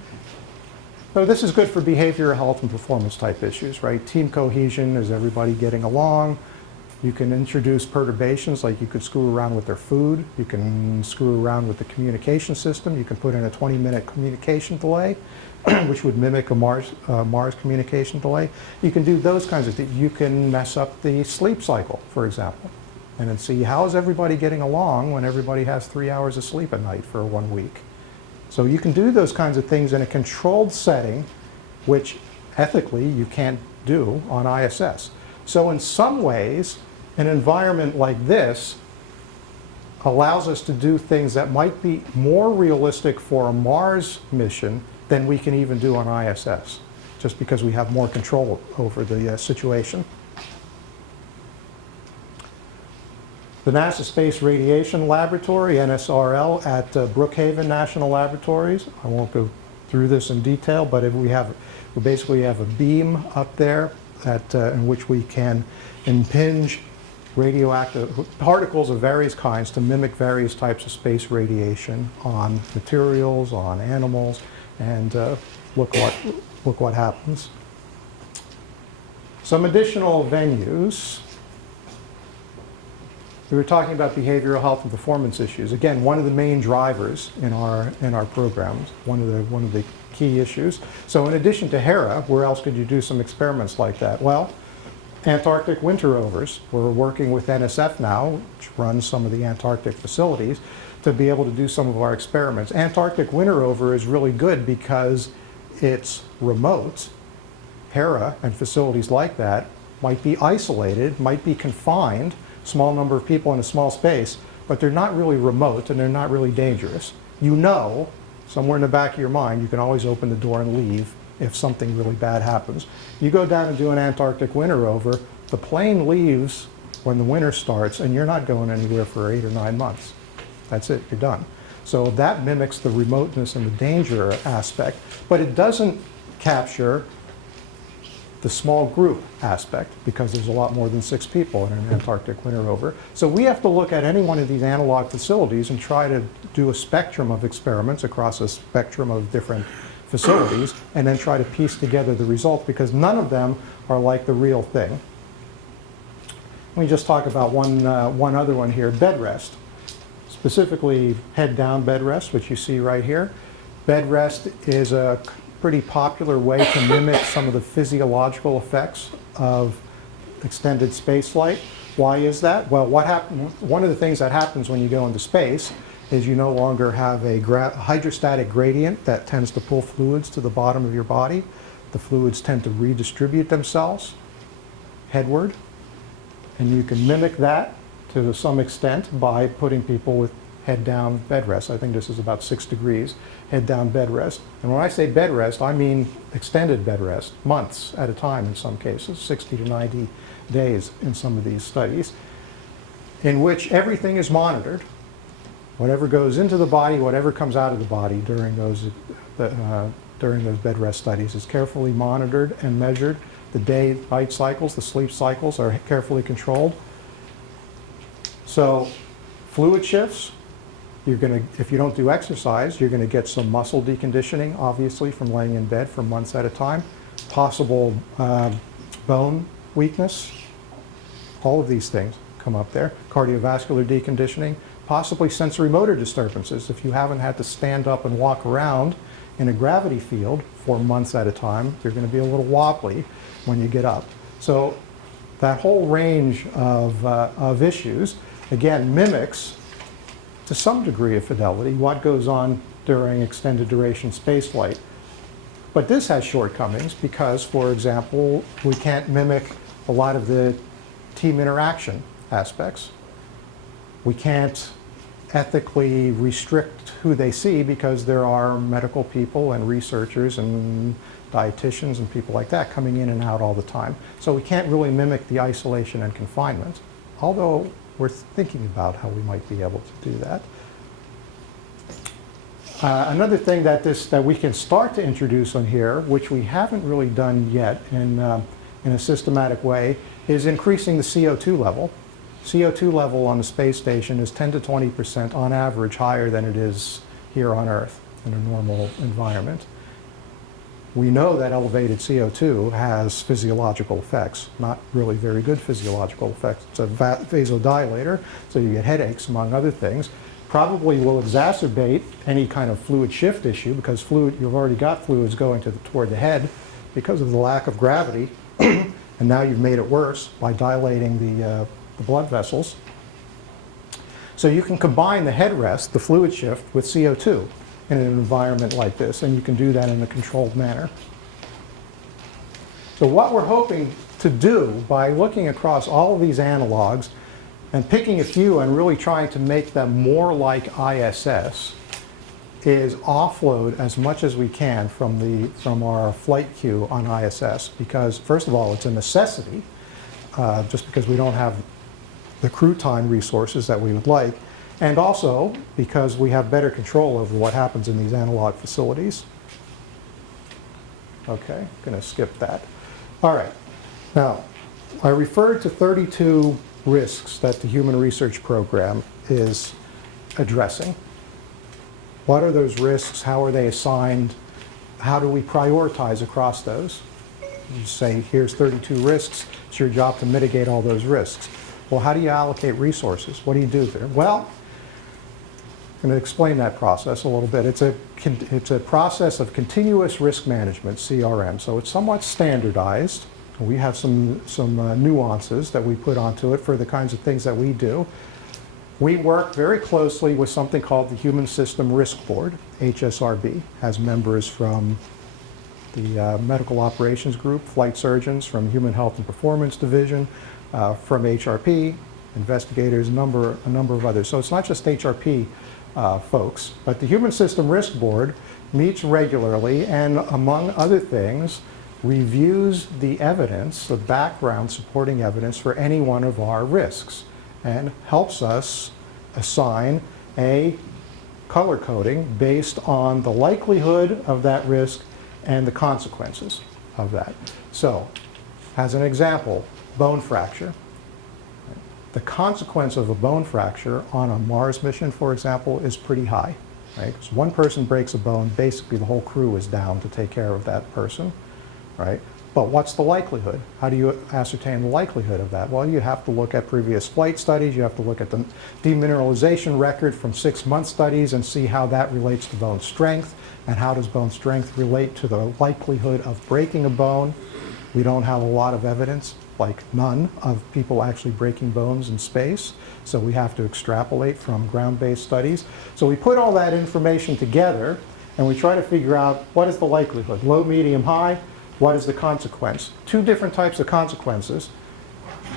So this is good for behavioral health and performance type issues, right? Team cohesion, is everybody getting along? You can introduce perturbations, like you could screw around with their food. You can screw around with the communication system. You can put in a 20-minute communication delay, which would mimic a Mars communication delay. You can do those kinds of things. You can mess up the sleep cycle, for example, and then see how is everybody getting along when everybody has 3 hours of sleep at night for 1 week. So you can do those kinds of things in a controlled setting, which ethically you can't do on ISS. So in some ways, an environment like this allows us to do things that might be more realistic for a Mars mission than we can even do on ISS, just because we have more control over the situation. The NASA Space Radiation Laboratory, NSRL, at Brookhaven National Laboratories. I won't go through this in detail, but we basically have a beam up there in which we can impinge radioactive particles of various kinds to mimic various types of space radiation on materials, on animals, and look what happens. Some additional venues. We were talking about behavioral health and performance issues. Again, one of the main drivers in our programs, one of the key issues. So in addition to HERA, where else could you do some experiments like that? Well, Antarctic winter rovers. We're working with NSF now, which runs some of the Antarctic facilities, to be able to do some of our experiments. Antarctic winter rover is really good because it's remote. HERA and facilities like that might be isolated, might be confined, small number of people in a small space, but they're not really remote and they're not really dangerous. You know, somewhere in the back of your mind, you can always open the door and leave if something really bad happens. You go down and do an Antarctic winter rover, the plane leaves when the winter starts and you're not going anywhere for 8 or 9 months. That's it, you're done. So that mimics the remoteness and the danger aspect, but it doesn't capture the small group aspect, because there's a lot more than 6 people in an Antarctic winter rover. So we have to look at any one of these analog facilities and try to do a spectrum of experiments across a spectrum of different facilities, and then try to piece together the results, because none of them are like the real thing. Let me just talk about one other one here, bed rest. Specifically head-down bed rest, which you see right here. Bed rest is a pretty popular way to mimic some of the physiological effects of extended space flight. Why is that? Well, one of the things that happens when you go into space is you no longer have a hydrostatic gradient that tends to pull fluids to the bottom of your body. The fluids tend to redistribute themselves headward, and you can mimic that to some extent by putting people with head-down bed rest. I think this is about 6 degrees, head-down bed rest. And when I say bed rest, I mean extended bed rest, months at a time in some cases, 60 to 90 days in some of these studies, in which everything is monitored. Whatever goes into the body, whatever comes out of the body during those bed rest studies is carefully monitored and measured. The day-night cycles, the sleep cycles are carefully controlled. So fluid shifts, if you don't do exercise, you're going to get some muscle deconditioning, obviously, from laying in bed for months at a time. Possible bone weakness. All of these things come up there. Cardiovascular deconditioning. Possibly sensory motor disturbances. If you haven't had to stand up and walk around in a gravity field for months at a time, you're going to be a little wobbly when you get up. So that whole range of issues, again, mimics to some degree of fidelity what goes on during extended duration spaceflight. But this has shortcomings because, for example, we can't mimic a lot of the team interaction aspects. We can't ethically restrict who they see because there are medical people and researchers and dietitians and people like that coming in and out all the time. So we can't really mimic the isolation and confinement, although we're thinking about how we might be able to do that. Another thing that we can start to introduce on here, which we haven't really done yet in a systematic way, is increasing the CO2 level. CO2 level on the space station is 10 to 20% on average higher than it is here on Earth in a normal environment. We know that elevated CO2 has physiological effects, not really very good physiological effects. It's a vasodilator, so you get headaches, among other things. Probably will exacerbate any kind of fluid shift issue because you've already got fluids going toward the head because of the lack of gravity, and now you've made it worse by dilating the blood vessels. So you can combine the headrest, the fluid shift, with CO2 in an environment like this, and you can do that in a controlled manner. So what we're hoping to do by looking across all of these analogs and picking a few and really trying to make them more like ISS is offload as much as we can from our flight queue on ISS, because first of all, it's a necessity, just because we don't have the crew time resources that we would like, and also because we have better control over what happens in these analog facilities. Okay, going to skip that. All right, now I referred to 32 risks that the Human Research Program is addressing. What are those risks? How are they assigned? How do we prioritize across those? You say, here's 32 risks. It's your job to mitigate all those risks. Well, how do you allocate resources? What do you do there? Well, I'm going to explain that process a little bit. It's a process of continuous risk management, CRM. So it's somewhat standardized. We have some nuances that we put onto it for the kinds of things that we do. We work very closely with something called the Human System Risk Board, HSRB, has members from the Medical Operations Group, flight surgeons from Human Health and Performance Division, from HRP, investigators, a number of others. So it's not just HRP folks, but the Human System Risk Board meets regularly and, among other things, reviews the evidence, the background supporting evidence for any one of our risks and helps us assign a color coding based on the likelihood of that risk and the consequences of that. So, as an example, bone fracture. The consequence of a bone fracture on a Mars mission, for example, is pretty high. Right? So one person breaks a bone, basically the whole crew is down to take care of that person. Right? But what's the likelihood? How do you ascertain the likelihood of that? Well, you have to look at previous flight studies, you have to look at the demineralization record from 6-month studies and see how that relates to bone strength, and how does bone strength relate to the likelihood of breaking a bone. We don't have a lot of evidence, like none, of people actually breaking bones in space, so we have to extrapolate from ground-based studies. So we put all that information together and we try to figure out what is the likelihood, low, medium, high. What is the consequence? Two different types of consequences.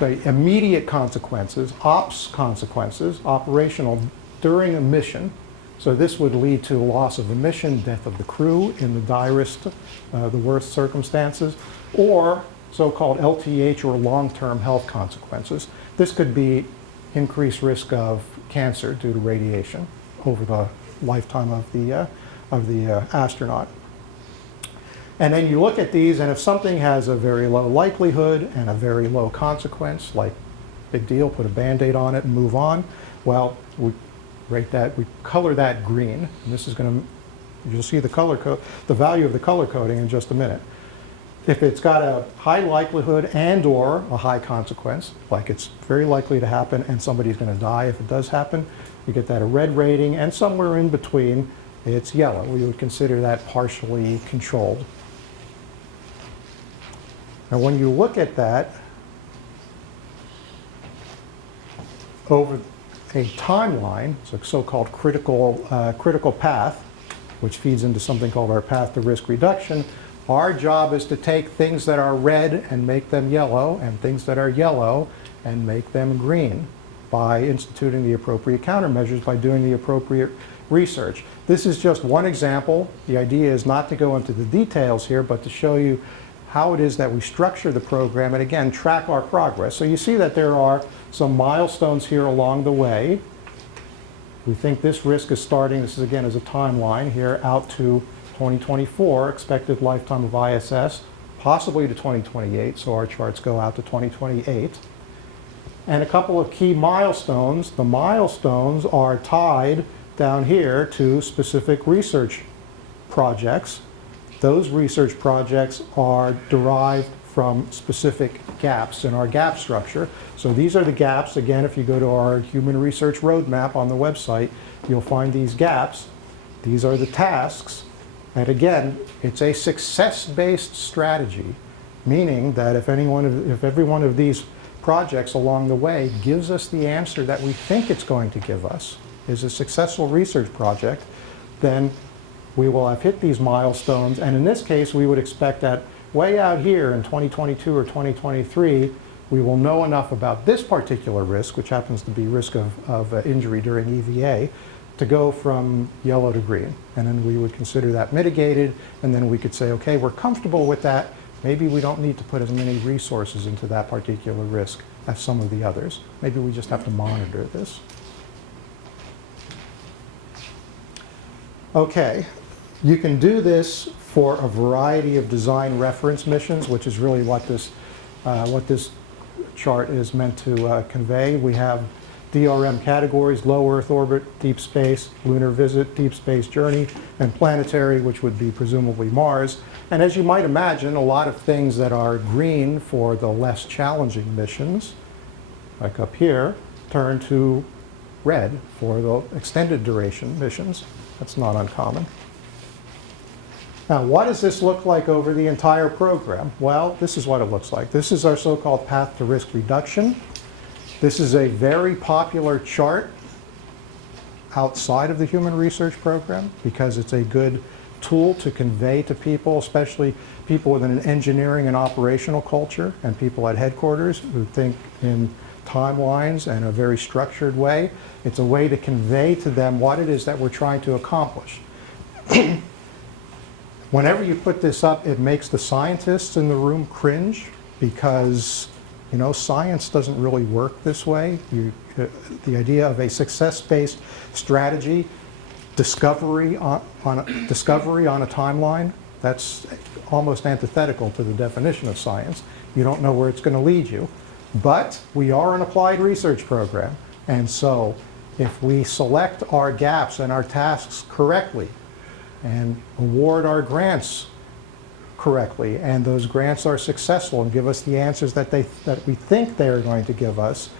So immediate consequences, ops consequences, operational during a mission. So this would lead to loss of a mission, death of the crew in the direst, the worst circumstances, or so-called LTH or long-term health consequences. This could be increased risk of cancer due to radiation over the lifetime of the astronaut. And then you look at these, and if something has a very low likelihood and a very low consequence, like big deal, put a Band-Aid on it and move on, well, we rate that, we color that green. And this is going to, you'll see the value of the color coding in just a minute. If it's got a high likelihood and or a high consequence, like it's very likely to happen and somebody's going to die if it does happen, you get that a red rating, and somewhere in between, it's yellow. We would consider that partially controlled. Now, when you look at that over a timeline, it's a so-called critical path, which feeds into something called our path to risk reduction. Our job is to take things that are red and make them yellow, and things that are yellow and make them green by instituting the appropriate countermeasures, by doing the appropriate research. This is just one example. The idea is not to go into the details here, but to show you how it is that we structure the program and again track our progress. So you see that there are some milestones here along the way. We think this risk is starting, this is again as a timeline here, out to 2024, expected lifetime of ISS, possibly to 2028, so our charts go out to 2028. And a couple of key milestones. The milestones are tied down here to specific research projects. Those research projects are derived from specific gaps in our gap structure. So these are the gaps. Again, if you go to our human research roadmap on the website, you'll find these gaps. These are the tasks. And again, it's a success-based strategy, meaning that if every one of these projects along the way gives us the answer that we think it's going to give us, is a successful research project, then we will have hit these milestones. And in this case, we would expect that way out here in 2022 or 2023, we will know enough about this particular risk, which happens to be risk of injury during EVA, to go from yellow to green. And then we would consider that mitigated, and then we could say, okay, we're comfortable with that. Maybe we don't need to put as many resources into that particular risk as some of the others. Maybe we just have to monitor this. Okay, you can do this for a variety of design reference missions, which is really what this chart is meant to convey. We have DRM categories: low Earth orbit, deep space, lunar visit, deep space journey, and planetary, which would be presumably Mars. And as you might imagine, a lot of things that are green for the less challenging missions, like up here, turn to red for the extended duration missions. That's not uncommon. Now, what does this look like over the entire program? Well, this is what it looks like. This is our so-called path to risk reduction. This is a very popular chart outside of the human research program because it's a good tool to convey to people, especially people with an engineering and operational culture and people at headquarters who think in timelines and a very structured way. It's a way to convey to them what it is that we're trying to accomplish. Whenever you put this up, it makes the scientists in the room cringe because, you know, science doesn't really work this way. The idea of a success-based strategy, discovery on a timeline, that's almost antithetical to the definition of science. You don't know where it's going to lead you. But we are an applied research program, and so if we select our gaps and our tasks correctly and award our grants correctly, and those grants are successful and give us the answers that we think they are going to give us,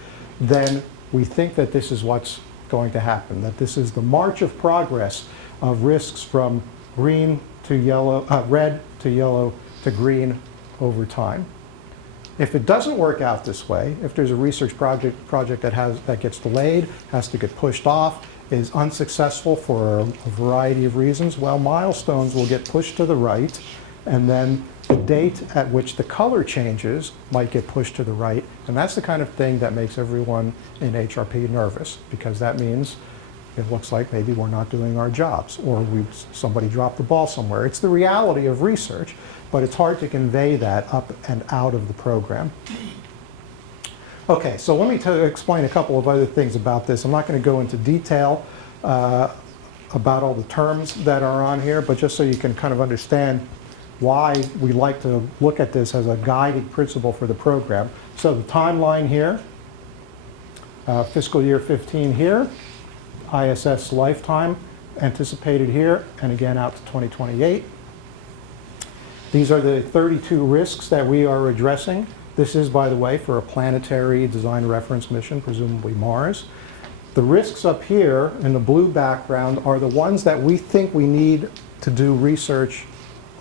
then we think that this is what's going to happen, that this is the march of progress of risks from green to yellow, red to yellow to green over time. If it doesn't work out this way, if there's a research project that gets delayed, has to get pushed off, is unsuccessful for a variety of reasons, well, milestones will get pushed to the right, and then the date at which the color changes might get pushed to the right, and that's the kind of thing that makes everyone in HRP nervous, because that means it looks like maybe we're not doing our jobs, or somebody dropped the ball somewhere. It's the reality of research, but it's hard to convey that up and out of the program. Okay, so let me explain a couple of other things about this. I'm not going to go into detail about all the terms that are on here, but just so you can kind of understand why we like to look at this as a guiding principle for the program. So the timeline here, fiscal year 15 here, ISS lifetime anticipated here, and again out to 2028. These are the 32 risks that we are addressing. This is, by the way, for a planetary design reference mission, presumably Mars. The risks up here in the blue background are the ones that we think we need to do research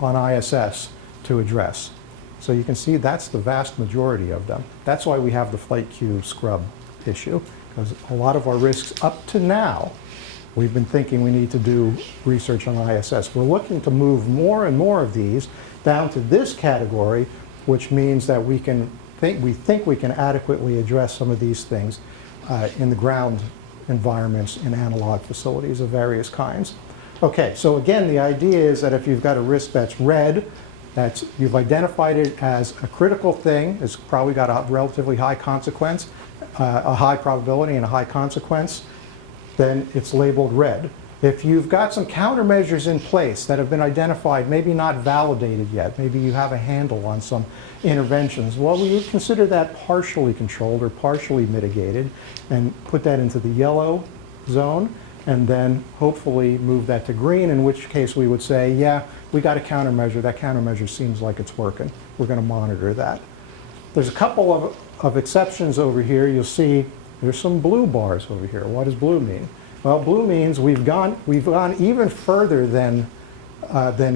on ISS to address. So you can see that's the vast majority of them. That's why we have the flight queue scrub issue, because a lot of our risks up to now, we've been thinking we need to do research on ISS. We're looking to move more and more of these down to this category, which means that we think we can adequately address some of these things in the ground environments in analog facilities of various kinds. Okay, so again, the idea is that if you've got a risk that's red, you've identified it as a critical thing, it's probably got a relatively high consequence, a high probability and a high consequence, then it's labeled red. If you've got some countermeasures in place that have been identified, maybe not validated yet, maybe you have a handle on some interventions, well, we would consider that partially controlled or partially mitigated and put that into the yellow zone, and then hopefully move that to green, in which case we would say, yeah, we got a countermeasure. That countermeasure seems like it's working. We're going to monitor that. There's a couple of exceptions over here. You'll see there's some blue bars over here. What does blue mean? Well, blue means we've gone even further than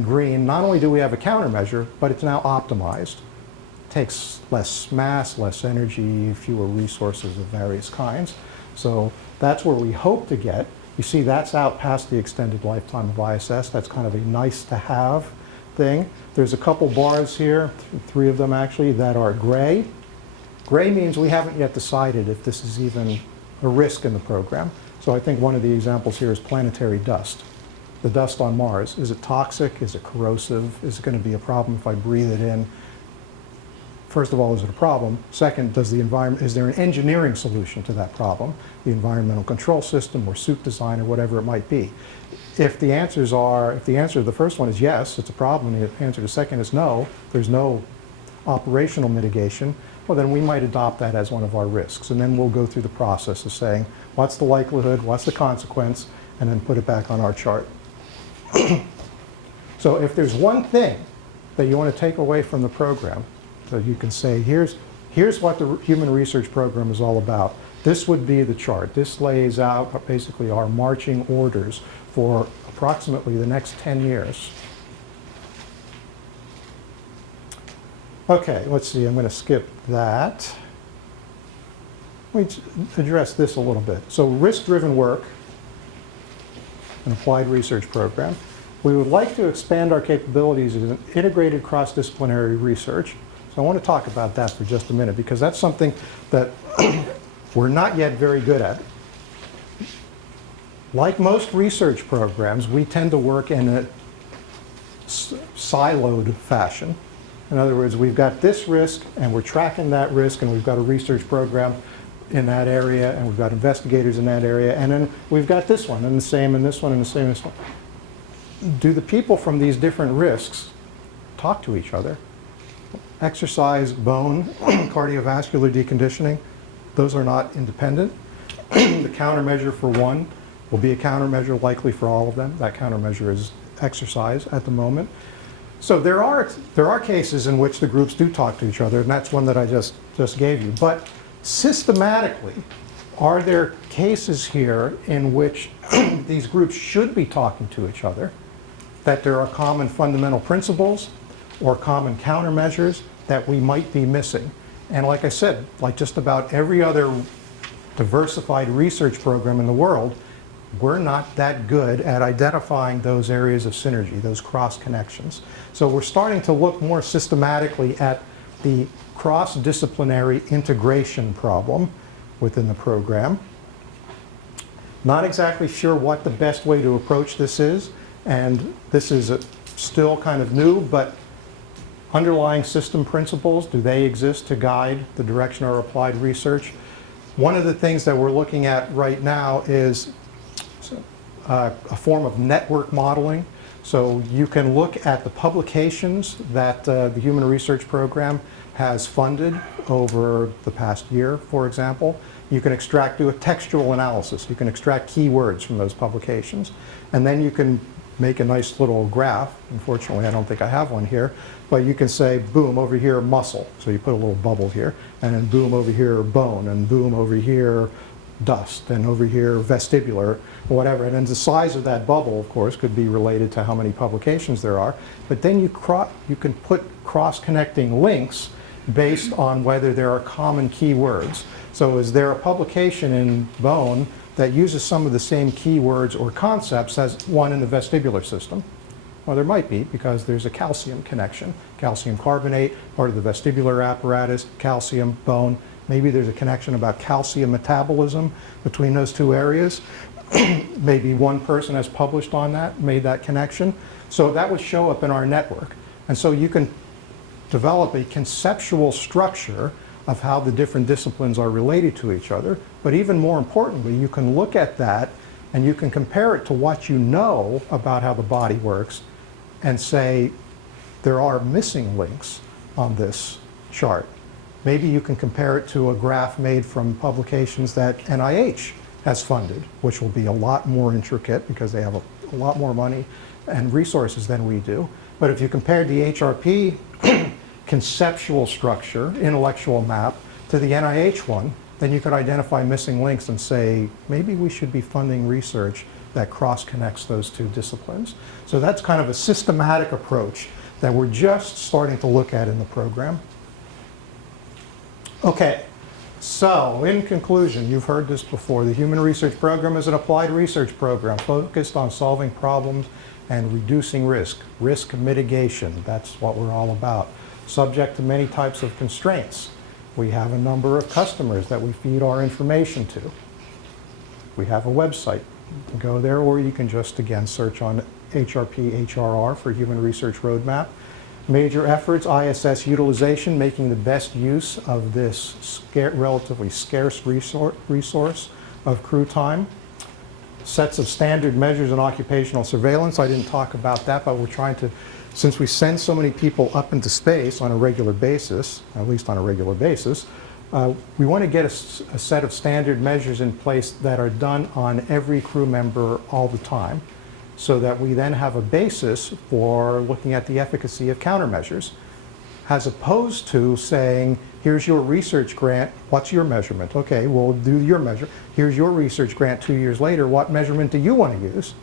green. Not only do we have a countermeasure, but it's now optimized. It takes less mass, less energy, fewer resources of various kinds. So that's where we hope to get. You see that's out past the extended lifetime of ISS. That's kind of a nice to have thing. There's a couple bars here, 3 of them actually, that are gray. Gray means we haven't yet decided if this is even a risk in the program. So I think one of the examples here is planetary dust. The dust on Mars, is it toxic? Is it corrosive? Is it going to be a problem if I breathe it in? First of all, is it a problem? Second, is there an engineering solution to that problem? The environmental control system or suit design or whatever it might be. If the answer to the first one is yes, it's a problem, and the answer to the second is no, there's no operational mitigation, well then we might adopt that as one of our risks. And then we'll go through the process of saying, what's the likelihood, what's the consequence, and then put it back on our chart. So if there's one thing that you want to take away from the program, so you can say, here's what the Human Research Program is all about. This would be the chart. This lays out basically our marching orders for approximately the next 10 years. Okay, let's see, I'm going to skip that. Let me address this a little bit. So risk-driven work, an applied research program. We would like to expand our capabilities as an integrated cross-disciplinary research. So I want to talk about that for just a minute, because that's something that we're not yet very good at. Like most research programs, we tend to work in a siloed fashion. In other words, we've got this risk, and we're tracking that risk, and we've got a research program in that area, and we've got investigators in that area, and then we've got this one, and the same, and this one, and the same, and this one. Do the people from these different risks talk to each other? Exercise, bone, cardiovascular deconditioning, those are not independent. The countermeasure for one will be a countermeasure likely for all of them. That countermeasure is exercise at the moment. So there are cases in which the groups do talk to each other, and that's one that I just gave you. But systematically, are there cases here in which these groups should be talking to each other, that there are common fundamental principles or common countermeasures that we might be missing? And like I said, like just about every other diversified research program in the world, we're not that good at identifying those areas of synergy, those cross connections. So we're starting to look more systematically at the cross-disciplinary integration problem within the program. Not exactly sure what the best way to approach this is, and this is still kind of new, but underlying system principles, do they exist to guide the direction of our applied research? One of the things that we're looking at right now is a form of network modeling. So you can look at the publications that the Human Research Program has funded over the past year, for example. You can do a textual analysis. You can extract keywords from those publications. And then you can make a nice little graph. Unfortunately, I don't think I have one here. But you can say, boom, over here, muscle. So you put a little bubble here. And then boom, over here, bone. And boom, over here, dust. And over here, vestibular, whatever. And then the size of that bubble, of course, could be related to how many publications there are. But then you can put cross-connecting links based on whether there are common keywords. So is there a publication in bone that uses some of the same keywords or concepts as one in the vestibular system? Well, there might be, because there's a calcium connection. Calcium carbonate, part of the vestibular apparatus, calcium, bone, Maybe there's a connection about calcium metabolism between those two areas. Maybe one person has published on that, made that connection. So that would show up in our network. And so you can develop a conceptual structure of how the different disciplines are related to each other. But even more importantly, you can look at that and you can compare it to what you know about how the body works and say, there are missing links on this chart. Maybe you can compare it to a graph made from publications that NIH has funded, which will be a lot more intricate because they have a lot more money and resources than we do. But if you compared the HRP conceptual structure, intellectual map, to the NIH one, then you could identify missing links and say, maybe we should be funding research that cross-connects those two disciplines. So that's kind of a systematic approach that we're just starting to look at in the program. Okay, so in conclusion, you've heard this before, the Human Research Program is an applied research program focused on solving problems and reducing risk mitigation. That's what we're all about. Subject to many types of constraints. We have a number of customers that we feed our information to. We have a website. You can go there, or you can just, again, search on HRP HRR for Human Research Roadmap. Major efforts, ISS utilization, making the best use of this relatively scarce resource of crew time. Sets of standard measures and occupational surveillance. I didn't talk about that, but we're trying to, since we send so many people up into space on a regular basis, at least on a regular basis, we want to get a set of standard measures in place that are done on every crew member all the time, so that we then have a basis for looking at the efficacy of countermeasures, as opposed to saying, here's your research grant, what's your measurement? Okay, we'll do your measure. Here's your research grant 2 years later, what measurement do you want to use?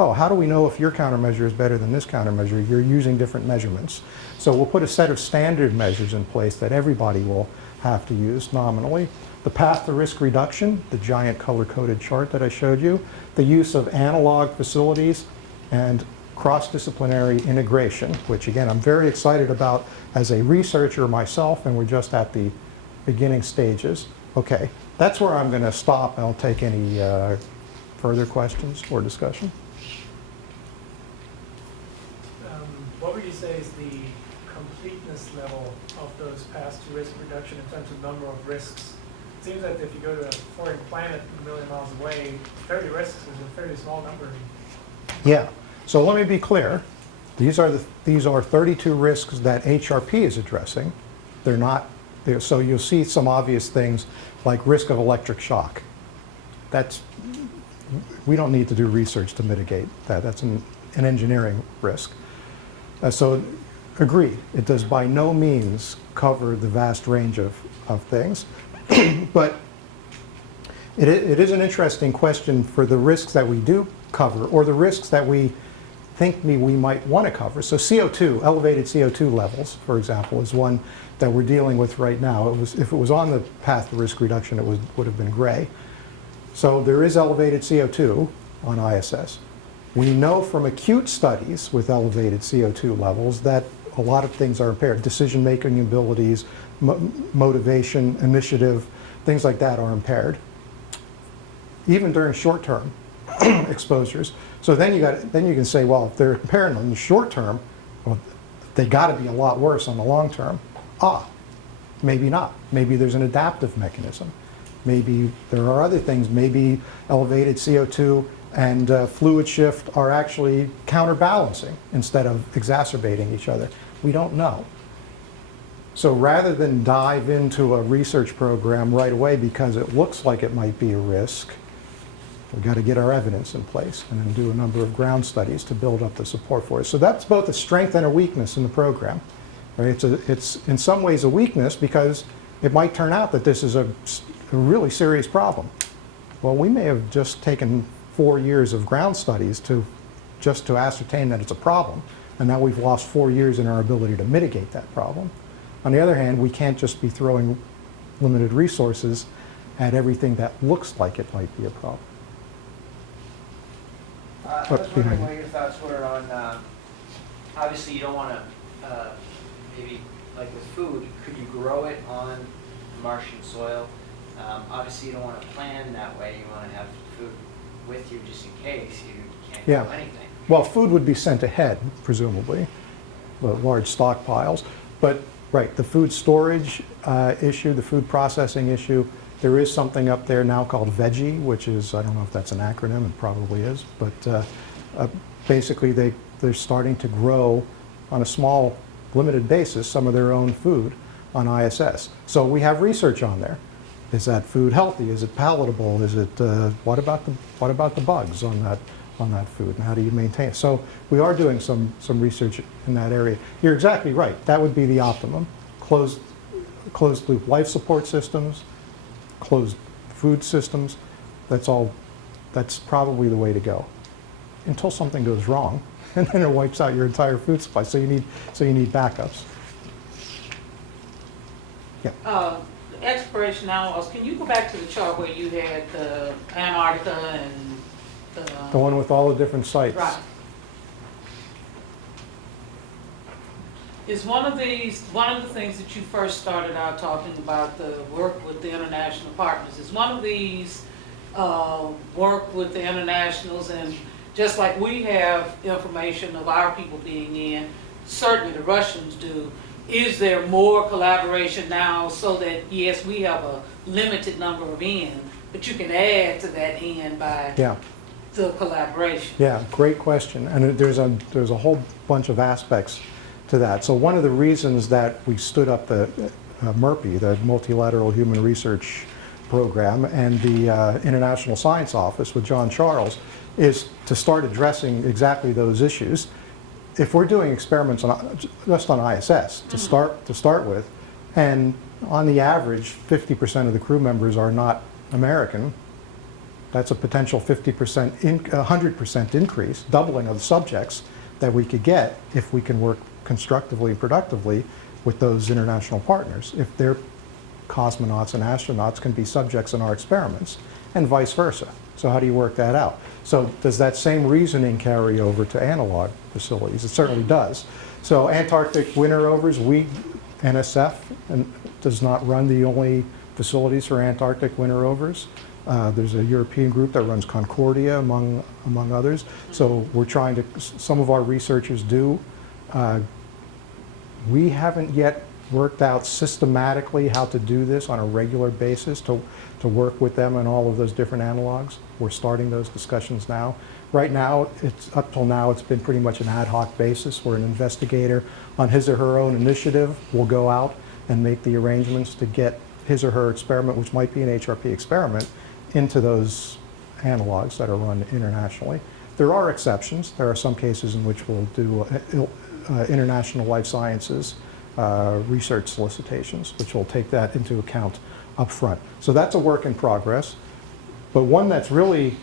Oh, how do we know if your countermeasure is better than this countermeasure? You're using different measurements. So we'll put a set of standard measures in place that everybody will have to use nominally. The path to risk reduction, the giant color-coded chart that I showed you, the use of analog facilities, and cross-disciplinary integration, which again, I'm very excited about as a researcher myself, and we're just at the beginning stages. Okay, that's where I'm going to stop. I'll take any further questions or discussion. What would you say is the completeness level of those paths to risk reduction in terms of number of risks? It seems that if you go to a foreign planet a million miles away, 30 risks is a fairly small number. Yeah, so let me be clear. These are 32 risks that HRP is addressing. They're not, so you'll see some obvious things like risk of electric shock. We don't need to do research to mitigate that. That's an engineering risk. So agreed, it does by no means cover the vast range of things. But it is an interesting question for the risks that we do cover, or the risks that we think we might want to cover. So CO2, elevated CO2 levels, for example, is one that we're dealing with right now. If it was on the path to risk reduction, it would have been gray. So there is elevated CO2 on ISS. We know from acute studies with elevated CO2 levels that a lot of things are impaired. Decision-making abilities, motivation, initiative, things like that are impaired, even during short-term exposures. So then you can say, well, if they're impaired in the short term, well, they got to be a lot worse on the long term. Maybe not. Maybe there's an adaptive mechanism. Maybe there are other things. Maybe elevated CO2 and fluid shift are actually counterbalancing instead of exacerbating each other. We don't know. So rather than dive into a research program right away because it looks like it might be a risk, we've got to get our evidence in place and then do a number of ground studies to build up the support for it. So that's both a strength and a weakness in the program. Right? It's in some ways a weakness because it might turn out that this is a really serious problem. Well, we may have just taken 4 years of ground studies just to ascertain that it's a problem, and now we've lost 4 years in our ability to mitigate that problem. On the other hand, we can't just be throwing limited resources at everything that looks like it might be a problem. I was wondering what your thoughts were on, obviously you don't want to, maybe like with food, could you grow it on Martian soil. Obviously, you don't want to plan that way. You want to have food with you just in case you can't Yeah. grow anything. Well, food would be sent ahead, presumably, large stockpiles. But, right, the food storage issue, the food processing issue, there is something up there now called Veggie, which is, I don't know if that's an acronym, it probably is, but basically they're starting to grow on a small, limited basis some of their own food on ISS. So we have research on there. Is that food healthy? Is it palatable? Is it, what about the bugs on that food, and how do you maintain it? So we are doing some research in that area. You're exactly right. That would be the optimum. Closed loop life support systems, closed food systems. That's probably the way to go. Until something goes wrong, and then it wipes out your entire food supply. So you need backups. Yeah. Expiration analogs, can you go back to the chart where you had the Antarctica and The one with all the different sites. right. Is one of the things that you first started out talking about, the work with the international partners, is one of these work with the internationals, and just like we have information of our people being in, certainly the Russians do, is there more collaboration now so that, yes, we have a limited number of in, but you can add to that in by Yeah. the collaboration? Yeah, great question. And there's a whole bunch of aspects to that. So one of the reasons that we stood up the MRPI, the Multilateral Human Research Program, and the International Science Office with John Charles, is to start addressing exactly those issues. If we're doing experiments just on ISS to start with, and on the average 50% of the crew members are not American, that's a potential 100% increase, doubling of the subjects that we could get if we can work constructively and productively with those international partners. If their cosmonauts and astronauts can be subjects in our experiments, and vice versa. So how do you work that out? So does that same reasoning carry over to analog facilities? It certainly does. So Antarctic winter rovers, NSF does not run the only facilities for Antarctic winter rovers. There's a European group that runs Concordia, among others. So we're trying to, some of our researchers do. We haven't yet worked out systematically how to do this on a regular basis to work with them on all of those different analogs. We're starting those discussions now. Right now, up till now, it's been pretty much an ad hoc basis where an investigator on his or her own initiative will go out and make the arrangements to get his or her experiment, which might be an HRP experiment, into those analogs that are run internationally. There are exceptions. There are some cases in which we'll do international life sciences research solicitations, which will take that into account up front. So that's a work in progress. But one that's really,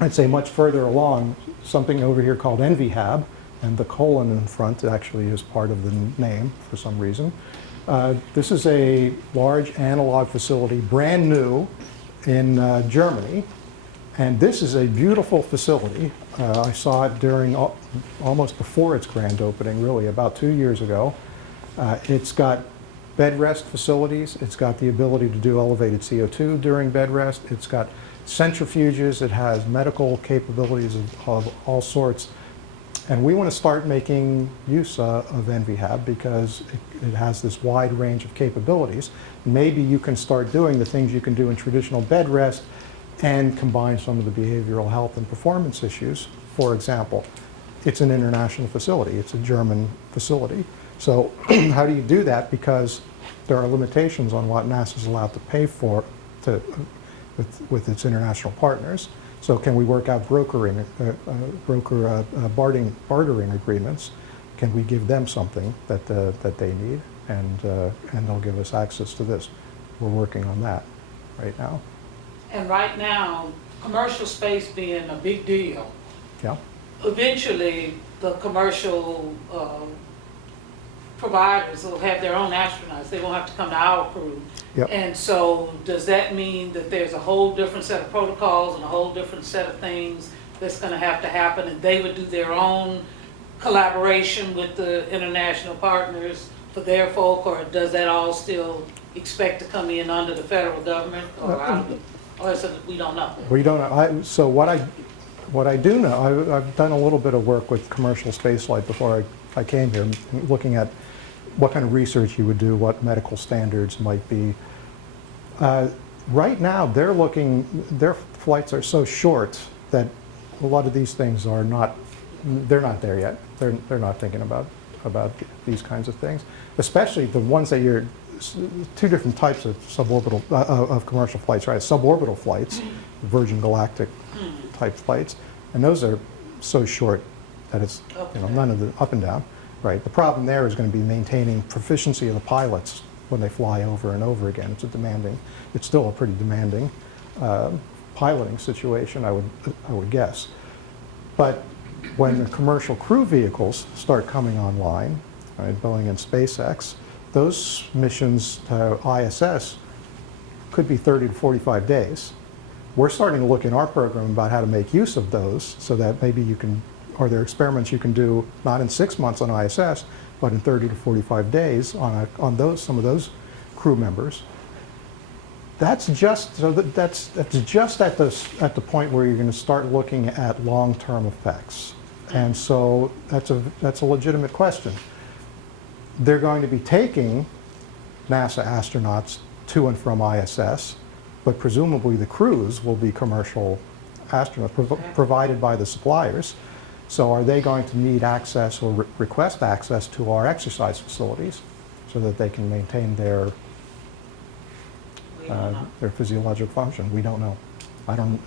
I'd say, much further along, something over here called NVHAB, and the colon in front actually is part of the name for some reason. This is a large analog facility, brand new in Germany. And this is a beautiful facility. I saw it during almost before its grand opening, really, about 2 years ago. It's got bed rest facilities. It's got the ability to do elevated CO2 during bed rest. It's got centrifuges. It has medical capabilities of all sorts. And we want to start making use of NVHAB because it has this wide range of capabilities. Maybe you can start doing the things you can do in traditional bed rest and combine some of the behavioral health and performance issues. For example, it's an international facility. It's a German facility. So how do you do that? Because there are limitations on what NASA's allowed to pay for with its international partners. So can we work out bartering agreements? Can we give them something that they need, and they'll give us access to this? We're working on that right now. And right now, commercial space being a big deal, Yeah. eventually the commercial providers will have their own astronauts. They won't have to come to our crew. Yep. And so does that mean that there's a whole different set of protocols and a whole different set of things that's going to have to happen, and they would do their own collaboration with the international partners for their folk, or does that all still expect to come in under the federal government, or is it, we don't know? We don't know. So what I do know, I've done a little bit of work with commercial spaceflight before I came here, looking at what kind of research you would do, what medical standards might be. Right now, their flights are so short that a lot of these things are not, they're not there yet. They're not thinking about these kinds of things, especially the ones that you're, two different types of suborbital, of commercial flights, right? Suborbital flights, Virgin Galactic type flights, and those are so short that it's, none of the up and down, right? The problem there is going to be maintaining proficiency of the pilots when they fly over and over again. It's still a pretty demanding piloting situation, I would guess. But when the commercial crew vehicles start coming online, right, Boeing and SpaceX, those missions to ISS could be 30 to 45 days. We're starting to look in our program about how to make use of those so that maybe you can, or there are experiments you can do not in 6 months on ISS, but in 30 to 45 days on some of those crew members. That's just just at the point where you're going to start looking at long-term effects, and so that's a legitimate question. They're going to be taking NASA astronauts to and from ISS, but presumably the crews will be commercial astronauts provided by the suppliers. So are they going to need access or request access to our exercise facilities so that they can maintain their physiological function? We don't know. I don't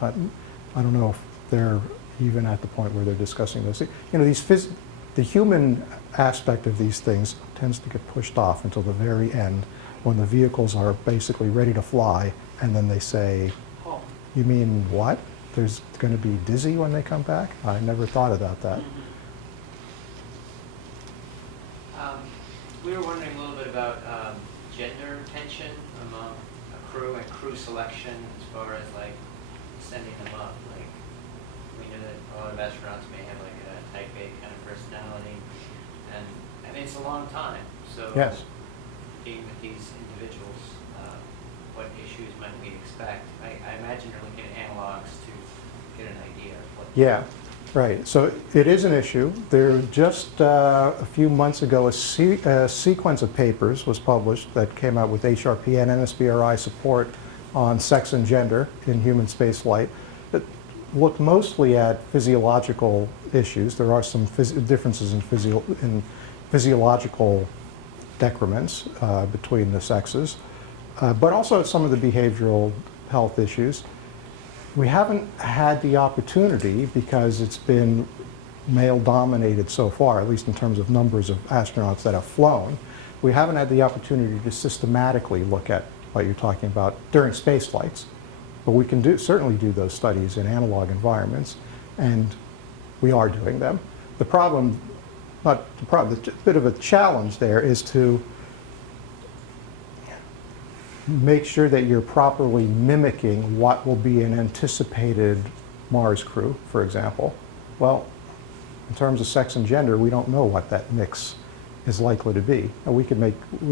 know if they're even at the point where they're discussing this. You know, the human aspect of these things tends to get pushed off until the very end, when the vehicles are basically ready to fly, and then they say, "You mean what? There's going to be dizzy when they come back?" I never thought about that. We were wondering a little bit about gender tension among a crew and crew selection as far as like sending them up. Like, we know that a lot of astronauts may have like a type A kind of personality, and I mean it's a long time. So Yes. being with these individuals, what issues might we expect? I imagine you're looking at analogs to get an idea of what. Yeah, right. So it is an issue. There just a few months ago, a sequence of papers was published that came out with HRP and NSBRI support on sex and gender in human spaceflight. It looked mostly at physiological issues. There are some differences in physiological decrements between the sexes, but also some of the behavioral health issues. We haven't had the opportunity, because it's been male-dominated so far, at least in terms of numbers of astronauts that have flown. We haven't had the opportunity to systematically look at what you're talking about during space flights. But we can certainly do those studies in analog environments, and we are doing them. The problem, not the problem, the bit of a challenge there is to make sure that you're properly mimicking what will be an anticipated Mars crew, for example. Well, in terms of sex and gender, we don't know what that mix is likely to be. And we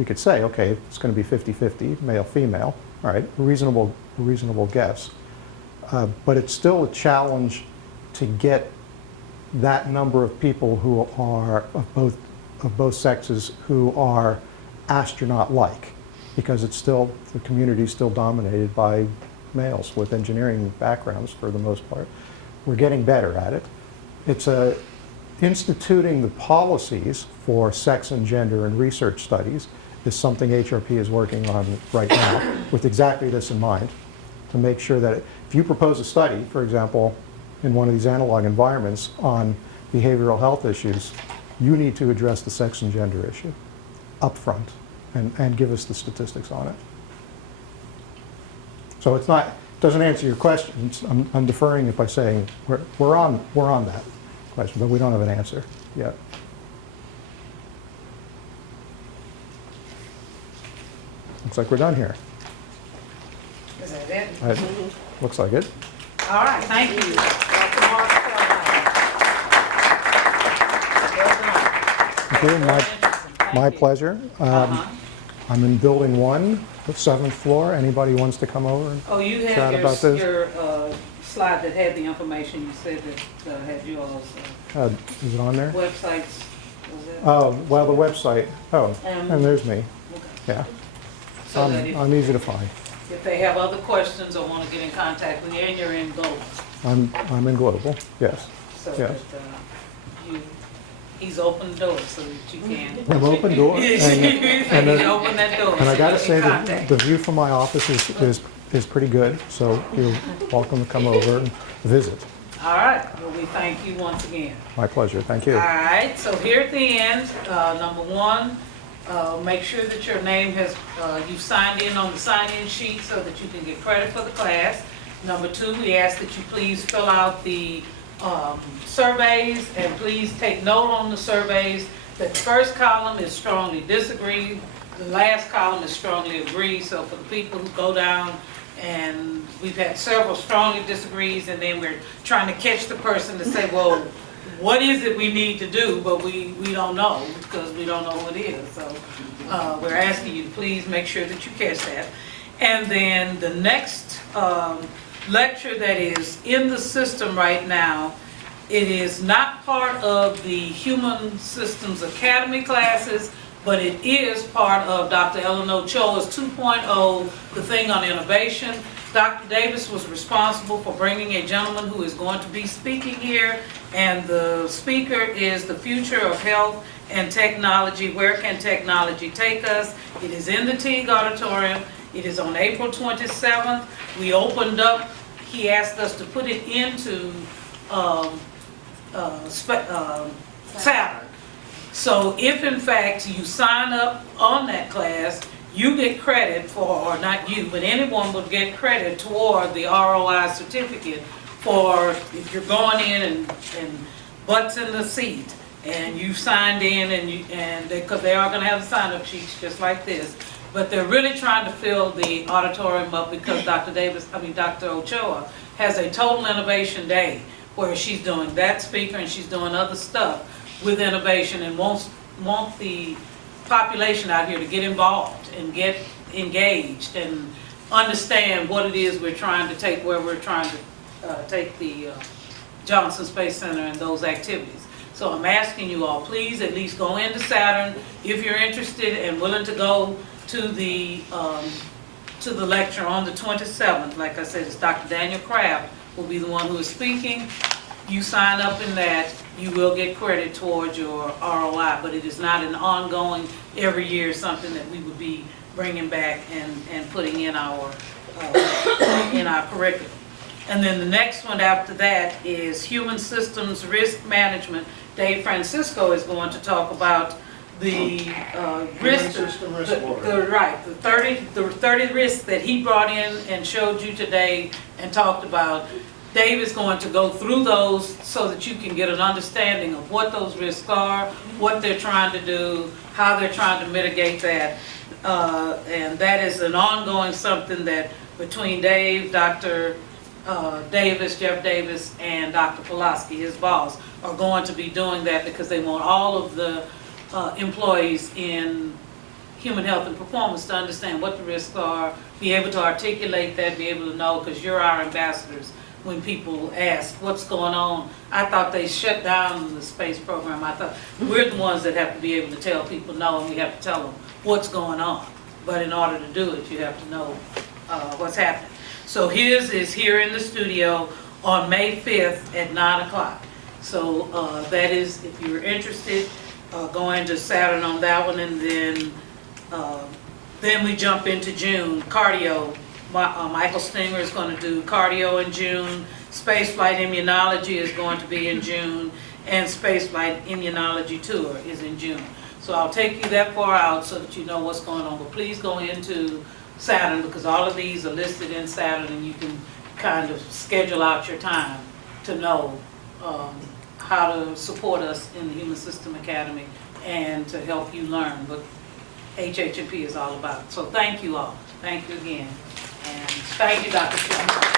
could say, okay, it's going to be 50-50, male-female, all right, a reasonable guess. But it's still a challenge to get that number of people who are of both sexes who are astronaut-like, because it's still, the community is still dominated by males with engineering backgrounds for the most part. We're getting better at it. It's instituting the policies for sex and gender in research studies is something HRP is working on right now with exactly this in mind, to make sure that if you propose a study, for example, in one of these analog environments on behavioral health issues, you need to address the sex and gender issue up front and give us the statistics on it. So it doesn't answer your question. I'm deferring it by saying we're on that question, but we don't have an answer yet. Looks like we're done here. Is that it? Looks like it. All right, thank you. Dr. Mark Shellheimer. Well done. Okay, Very interesting. Thank my you. pleasure. I'm in Building 1, the 7th floor. Anybody wants to come over? Oh, you Chat had about this? your slide that had the information you said that had yours, Is it on there? websites, was it? Oh, well, the website. Oh, and there's me. Okay. Yeah, So that if I'm easy to find. they have other questions or want to get in contact with you, and you're in Global. I'm in Global, yes. So Yeah. that he's opened doors so that you can. I'm open door, and He's opened that door. I so gotta you say can that contact. the view from my office is pretty good, so you're welcome to come over and visit. All right, well, we thank you once again. My pleasure, thank All you. right, so here at the end, number one, make sure that your name has, you've signed in on the sign-in sheet so that you can get credit for the class. Number two, we ask that you please fill out the surveys, and please take note on the surveys that the first column is strongly disagree, the last column is strongly agree. So for the people who go down, and we've had several strongly disagrees, and then we're trying to catch the person to say, well, what is it we need to do? But we don't know, because we don't know what it is. So we're asking you to please make sure that you catch that. And then the next lecture that is in the system right now, it is not part of the Human Systems Academy classes, but it is part of Dr. Eleanor Choa's 2.0, the thing on innovation. Dr. Davis was responsible for bringing a gentleman who is going to be speaking here, and the speaker is the future of health and technology. Where can technology take us? It is in the Teague Auditorium. It is on April 27th. We opened up, he asked us to put it into Saturn. So if in fact you sign up on that class, you get credit for, or not you, but anyone would get credit toward the ROI certificate for if you're going in and butts in the seat and you signed in and because they are gonna have the sign-up sheets just like this. But they're really trying to fill the auditorium up because Dr. Ochoa has a total innovation day where she's doing that speaker and she's doing other stuff with innovation, and want the population out here to get involved and get engaged and understand what it is we're trying to take, where we're trying to take the Johnson Space Center and those activities. So I'm asking you all, please at least go into Saturn if you're interested and willing to go to the lecture on the 27th. Like I said, it's Dr. Daniel Kraft will be the one who is speaking. You sign up in that, you will get credit towards your ROI, but it is not an ongoing, every year something that we would be bringing back and putting in our curriculum. And then the next one after that is Human Systems Risk Management. Dave Francisco is going to talk about the risk, the 30 risks that he brought in and showed you today and talked about. Dave is going to go through those so that you can get an understanding of what those risks are, what they're trying to do, how they're trying to mitigate that. And that is an ongoing something that between Dave, Dr. Davis, Jeff Davis, and Dr. Pulaski, his boss, are going to be doing that because they want all of the employees in human health and performance to understand what the risks are, be able to articulate that, be able to know, because you're our ambassadors. When people ask what's going on, I thought they shut down the space program. I thought we're the ones that have to be able to tell people no, and we have to tell them what's going on. But in order to do it, you have to know what's happening. So his is here in the studio on May 5th at 9 o'clock. So that is, if you're interested, go into Saturn on that one, and then we jump into June, cardio. Michael Stinger is going to do cardio in June. Spaceflight immunology is going to be in June, and spaceflight immunology tour is in June. So I'll take you that far out so that you know what's going on. But please go into Saturn, because all of these are listed in Saturn, and you can kind of schedule out your time to know how to support us in the Human System Academy and to help you learn what HHP is all about. So thank you all. Thank you again. And thank you, Dr. Sherman.